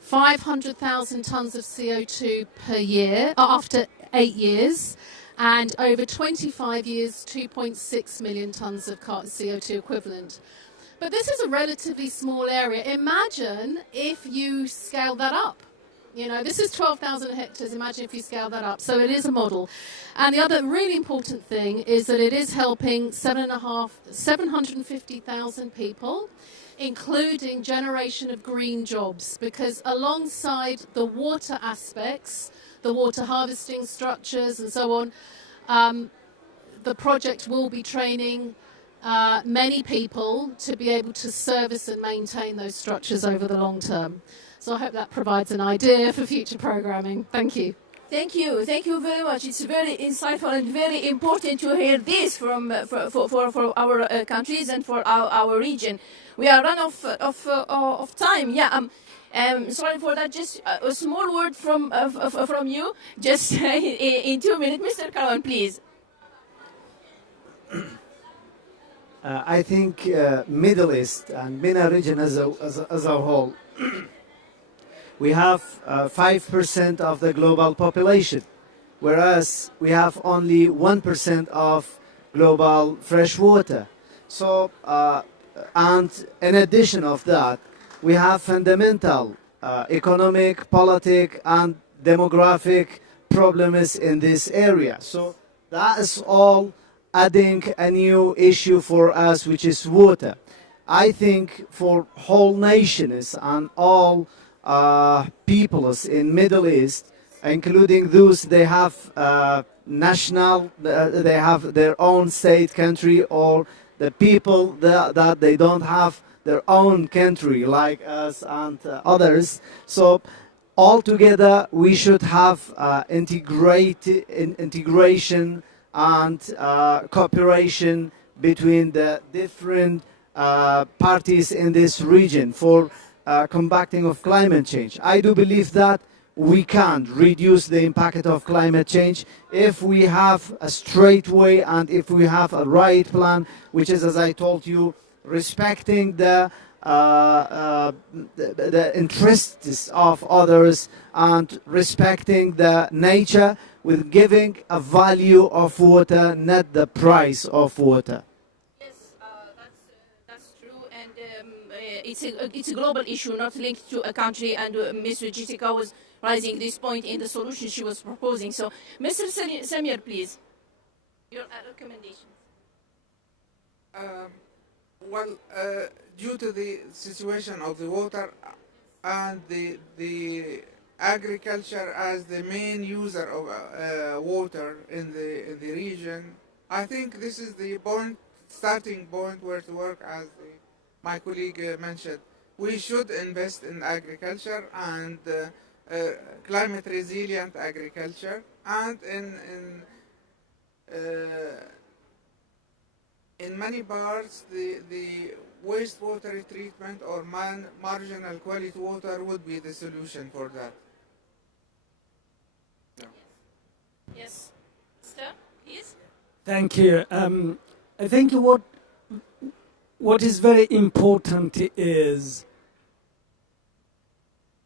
500,000 tonnes of CO2 per year after 8 years, and over 25 years, 2.6 million tonnes of CO2 equivalent. But this is a relatively small area. Imagine if you scale that up. This is 12,000 hectares. Imagine if you scale that up. So it is a model. And the other really important thing is that it is helping 750,000 people, including generation of green jobs, because alongside the water aspects, the water harvesting structures and so on. The project will be training many people to be able to service and maintain those structures over the long term. So I hope that provides an idea for future programming. Thank you. Thank you very much. It's very insightful and very important to hear this from for our countries and for our region. We are run of time. Yeah. Sorry for that. Just a small word from you. Just in 2 minutes, Mr. Karan, please. I think Middle East and MENA region as a whole, we have 5% of the global population, whereas we have only 1% of global fresh water. So, and in addition of that, we have fundamental economic, politic, and demographic problems in this area. So that is all adding a new issue for us, which is water. I think for whole nations and all peoples in Middle East, including those they have national, they have their own state country, or the people that they don't have their own country like us and others. So altogether we should have integration and cooperation between the different parties in this region for combating of climate change. I do believe that we can reduce the impact of climate change if we have a straight way and if we have a right plan, which is, as I told you, respecting the interests of others and respecting the nature, with giving a value of water, not the price of water. Yes, that's true, and it's a global issue, not linked to a country. And Mr. Jessica was raising this point in the solution she was proposing. So, Mr. Samir, please, your recommendations. Well, due to the situation of the water and the agriculture as the main user of water in the region, I think this is the starting point where to work, as my colleague mentioned. We should invest in agriculture and climate resilient agriculture, and in many parts the wastewater treatment or marginal quality water would be the solution for that. Yes, sir, please. Thank you. I think what is very important is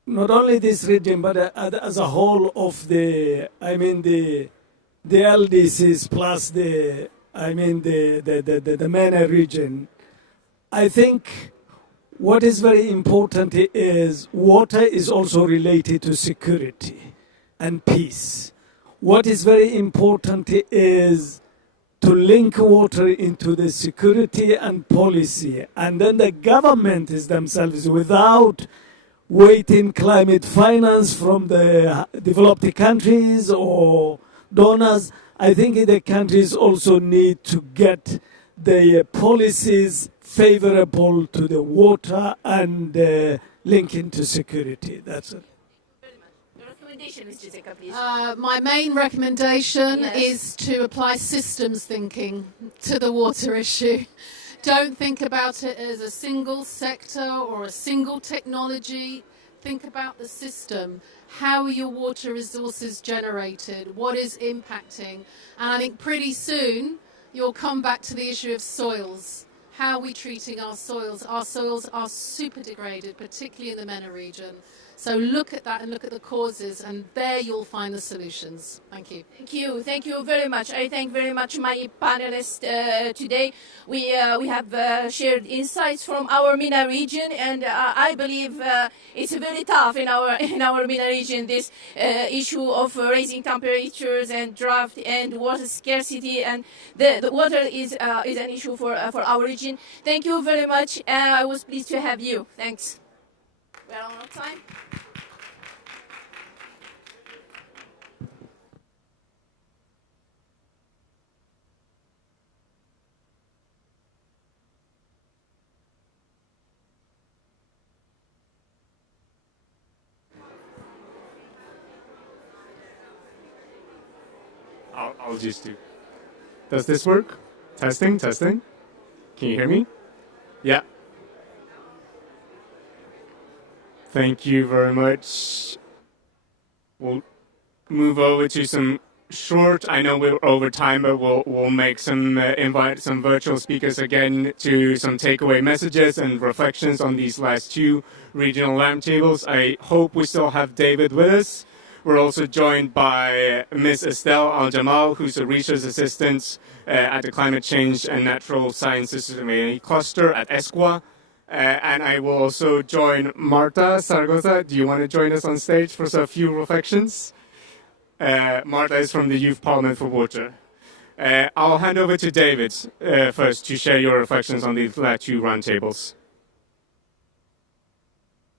not only this region, but as a whole of the LDCs plus the MENA region. I think what is very important is water is also related to security and peace. What is very important is to link water into the security and policy, and then the government is themselves, without waiting climate finance from the developed countries or donors. I think the countries also need to get the policies favorable to the water and linking to security. That's it. My main recommendation is to apply systems thinking to the water issue. Don't think about it as a single sector or a single technology. Think about the system. How are your water resources generated? What is impacting? And I think pretty soon you'll come back to the issue of soils. How are we treating our soils? Our soils are super degraded, particularly in the MENA region. So look at that and look at the causes, and there you'll find the solutions. Thank you. Thank you very much. I thank very much my panelists today. We have shared insights from our MENA region, and I believe it's very tough in our MENA region, this issue of raising temperatures and drought and water scarcity, and the water is an issue for our region. Thank you very much. I was pleased to have you. Thanks. We're on time. I'll just do. Does this work? Testing, testing. Can you hear me? Yeah. Thank you very much. We'll move over to some short. I know we're over time, but we'll make some invite some virtual speakers again to some takeaway messages and reflections on these last two regional roundtables. I hope we still have David with us. We're also joined by Ms. Estelle Al-Jamal, who's a research assistant at the Climate Change and Natural Sciences Cluster at ESCWA. And I will also join Marta Zaragoza. Do you want to join us on stage for a few reflections? Marta is from the Youth Parliament for Water. I'll hand over to David first to share your reflections on these last two roundtables.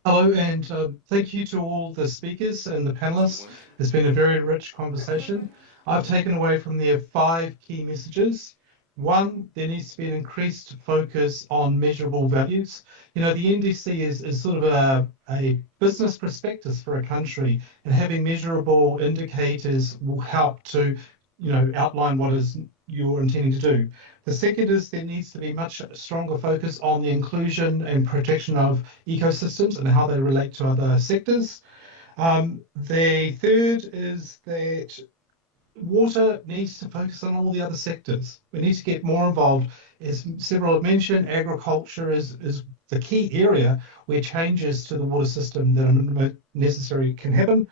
Hello, and thank you to all the speakers and the panelists. It's been a very rich conversation. I've taken away from there 5 key messages. 1, there needs to be an increased focus on measurable values. You know, the NDC is sort of a business prospectus for a country, and having measurable indicators will help to, you know, outline what is you're intending to do. The second is there needs to be much stronger focus on the inclusion and protection of ecosystems and how they relate to other sectors. The third is that water needs to focus on all the other sectors. We need to get more involved. As several have mentioned, agriculture is the key area where changes to the water system that are necessary can happen.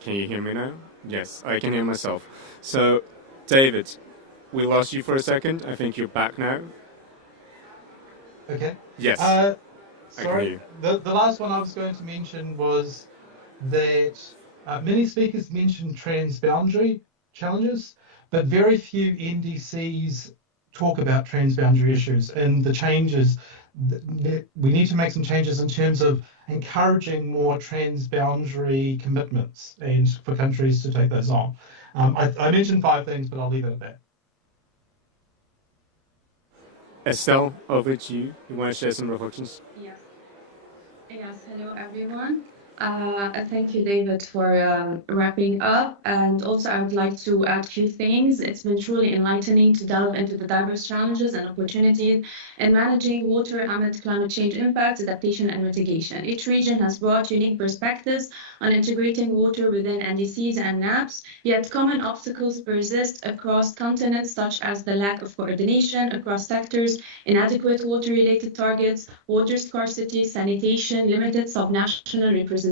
Can you hear me now? Yes, I can hear myself. So, David, we lost you for a second. I think you're back now. Okay. Yes. Sorry. The last one I was going to mention was that many speakers mentioned transboundary challenges, but very few NDCs talk about transboundary issues and the changes. We need to make some changes in terms of encouraging more transboundary commitments and for countries to take those on. I mentioned 5 things, but I'll leave it at that. Estelle, over to you. You want to share some reflections? Yes. Yes. Hello, everyone. Thank you, David, for wrapping up. And also, I would like to add a few things. It's been truly enlightening to delve into the diverse challenges and opportunities in managing water amid climate change impacts, adaptation, and mitigation. Each region has brought unique perspectives on integrating water within NDCs and NAPs, yet common obstacles persist across continents, such as the lack of coordination across sectors, inadequate water-related targets, water scarcity, sanitation, limited subnational representation,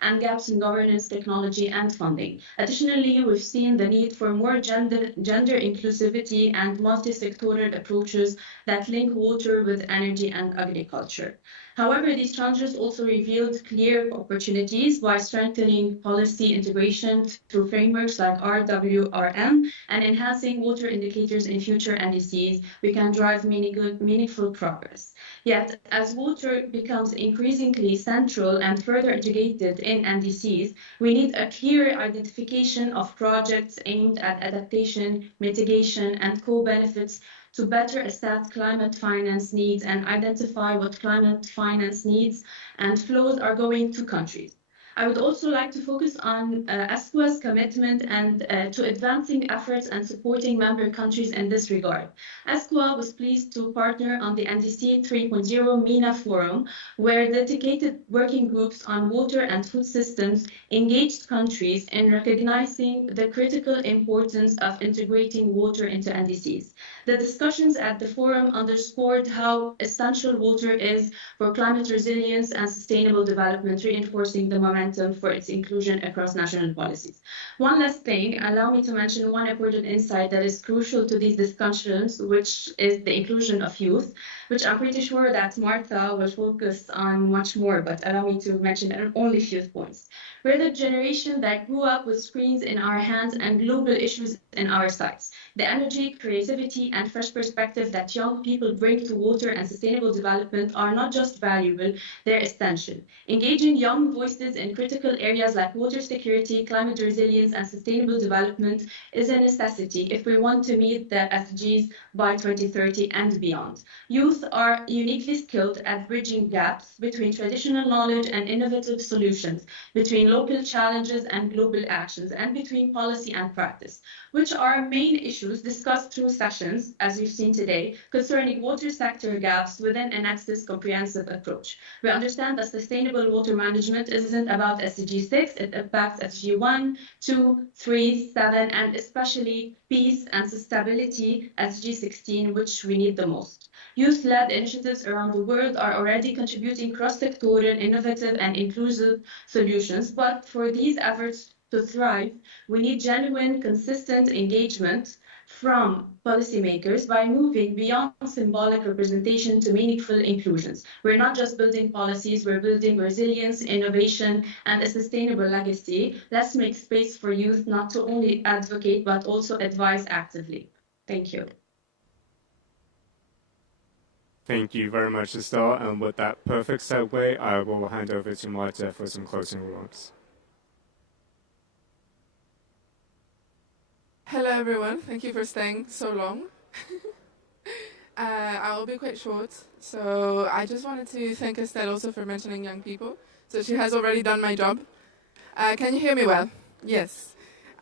and gaps in governance, technology, and funding. Additionally, we've seen the need for more gender inclusivity and multi-sectoral approaches that link water with energy and agriculture. However, these challenges also revealed clear opportunities by strengthening policy integration through frameworks like RWRM and enhancing water indicators in future NDCs. We can drive meaningful progress. Yet, as water becomes increasingly central and further integrated in NDCs, we need a clear identification of projects aimed at adaptation, mitigation, and co-benefits to better assess climate finance needs and identify what climate finance needs and flows are going to countries. I would also like to focus on ESCWA's commitment and to advancing efforts and supporting member countries in this regard. ESCWA was pleased to partner on the NDC 3.0 MENA Forum, where dedicated working groups on water and food systems engaged countries in recognizing the critical importance of integrating water into NDCs. The discussions at the forum underscored how essential water is for climate resilience and sustainable development, reinforcing the momentum for its inclusion across national policies. One last thing, allow me to mention one important insight that is crucial to these discussions, which is the inclusion of youth, which I'm pretty sure that Martha will focus on much more, but allow me to mention only a few points. We're the generation that grew up with screens in our hands and global issues in our sights. The energy, creativity, and fresh perspective that young people bring to water and sustainable development are not just valuable, they're essential. Engaging young voices in in critical areas like water security, climate resilience, and sustainable development is a necessity if we want to meet the SDGs by 2030 and beyond. Youth are uniquely skilled at bridging gaps between traditional knowledge and innovative solutions, between local challenges and global actions, and between policy and practice, which are main issues discussed through sessions, as we've seen today, concerning water sector gaps within an access comprehensive approach. We understand that sustainable water management isn't about SDG 6, it impacts SDG 1, 2, 3, 7, and especially peace and sustainability, SDG 16, which we need the most. Youth-led initiatives around the world are already contributing cross-sectoral, innovative, and inclusive solutions, but for these efforts to thrive, we need genuine, consistent engagement from policymakers by moving beyond symbolic representation to meaningful inclusions. We're not just building policies, we're building resilience, innovation, and a sustainable legacy. Let's make space for youth not to only advocate, but also advise actively. Thank you. Thank you very much, Estelle. And with that perfect segue, I will hand over to Marta for some closing remarks. Hello, everyone. Thank you for staying so long. I will be quite short. So I just wanted to thank Estelle also for mentioning young people. So she has already done my job. Can you hear me well? Yes.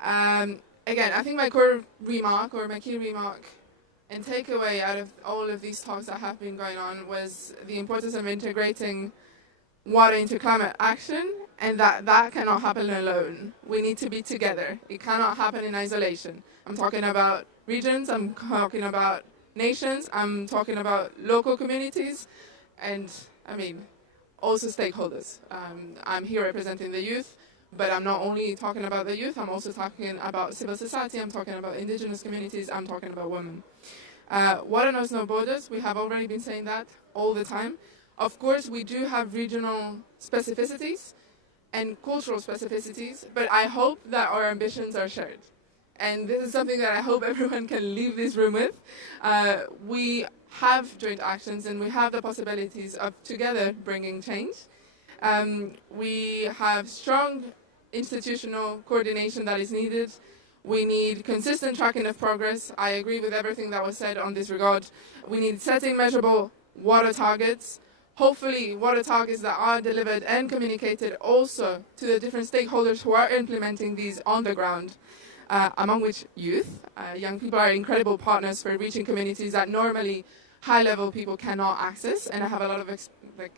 Again, I think my core remark or my key remark and takeaway out of all of these talks that have been going on was the importance of integrating water into climate action, and that cannot happen alone. We need to be together. It cannot happen in isolation. I'm talking about regions, I'm talking about nations, I'm talking about local communities, and I mean, also stakeholders. I'm here representing the youth, but I'm not only talking about the youth, I'm also talking about civil society, I'm talking about indigenous communities, I'm talking about women. Water knows no borders. We have already been saying that all the time. Of course, we do have regional specificities and cultural specificities, but I hope that our ambitions are shared. And this is something that I hope everyone can leave this room with. We have joint actions and we have the possibilities of together bringing change. We have strong institutional coordination that is needed. We need consistent tracking of progress. I agree with everything that was said on this regard. We need setting measurable water targets. Hopefully, water targets that are delivered and communicated also to the different stakeholders who are implementing these on the ground, among which youth. Young people are incredible partners for reaching communities that normally high-level people cannot access, and I have a lot of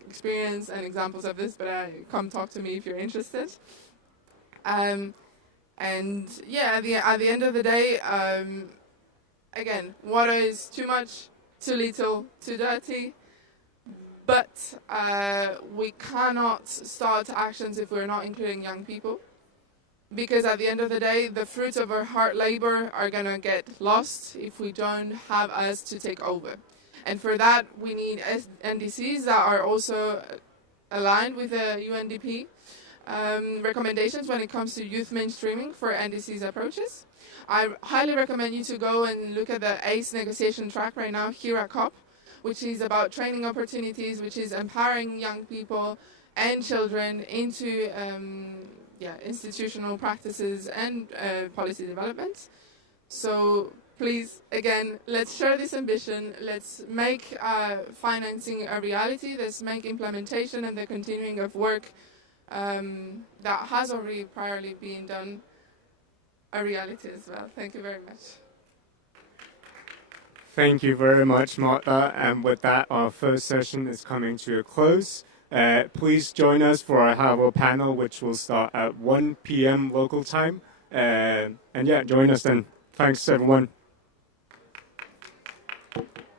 experience and examples of this, but come talk to me if you're interested. And yeah, at the end of the day, again, water is too much, too little, too dirty, but we cannot start actions if we're not including young people. Because at the end of the day, the fruits of our hard labor are going to get lost if we don't have us to take over. And for that, we need NDCs that are also aligned with the UNDP recommendations when it comes to youth mainstreaming for NDCs approaches. I highly recommend you to go and look at the ACE negotiation track right now here at COP, which is about training opportunities, which is empowering young people and children into institutional practices and policy developments. So please, again, let's share this ambition. Let's make financing a reality. Let's make implementation and the continuing of work that has already priorly been done a reality as well. Thank you very much. Thank you very much, Marta. And with that, our first session is coming to a close. Please join us for our Havo panel, which will start at 1 p.m. local time. And yeah, join us then. Thanks, everyone.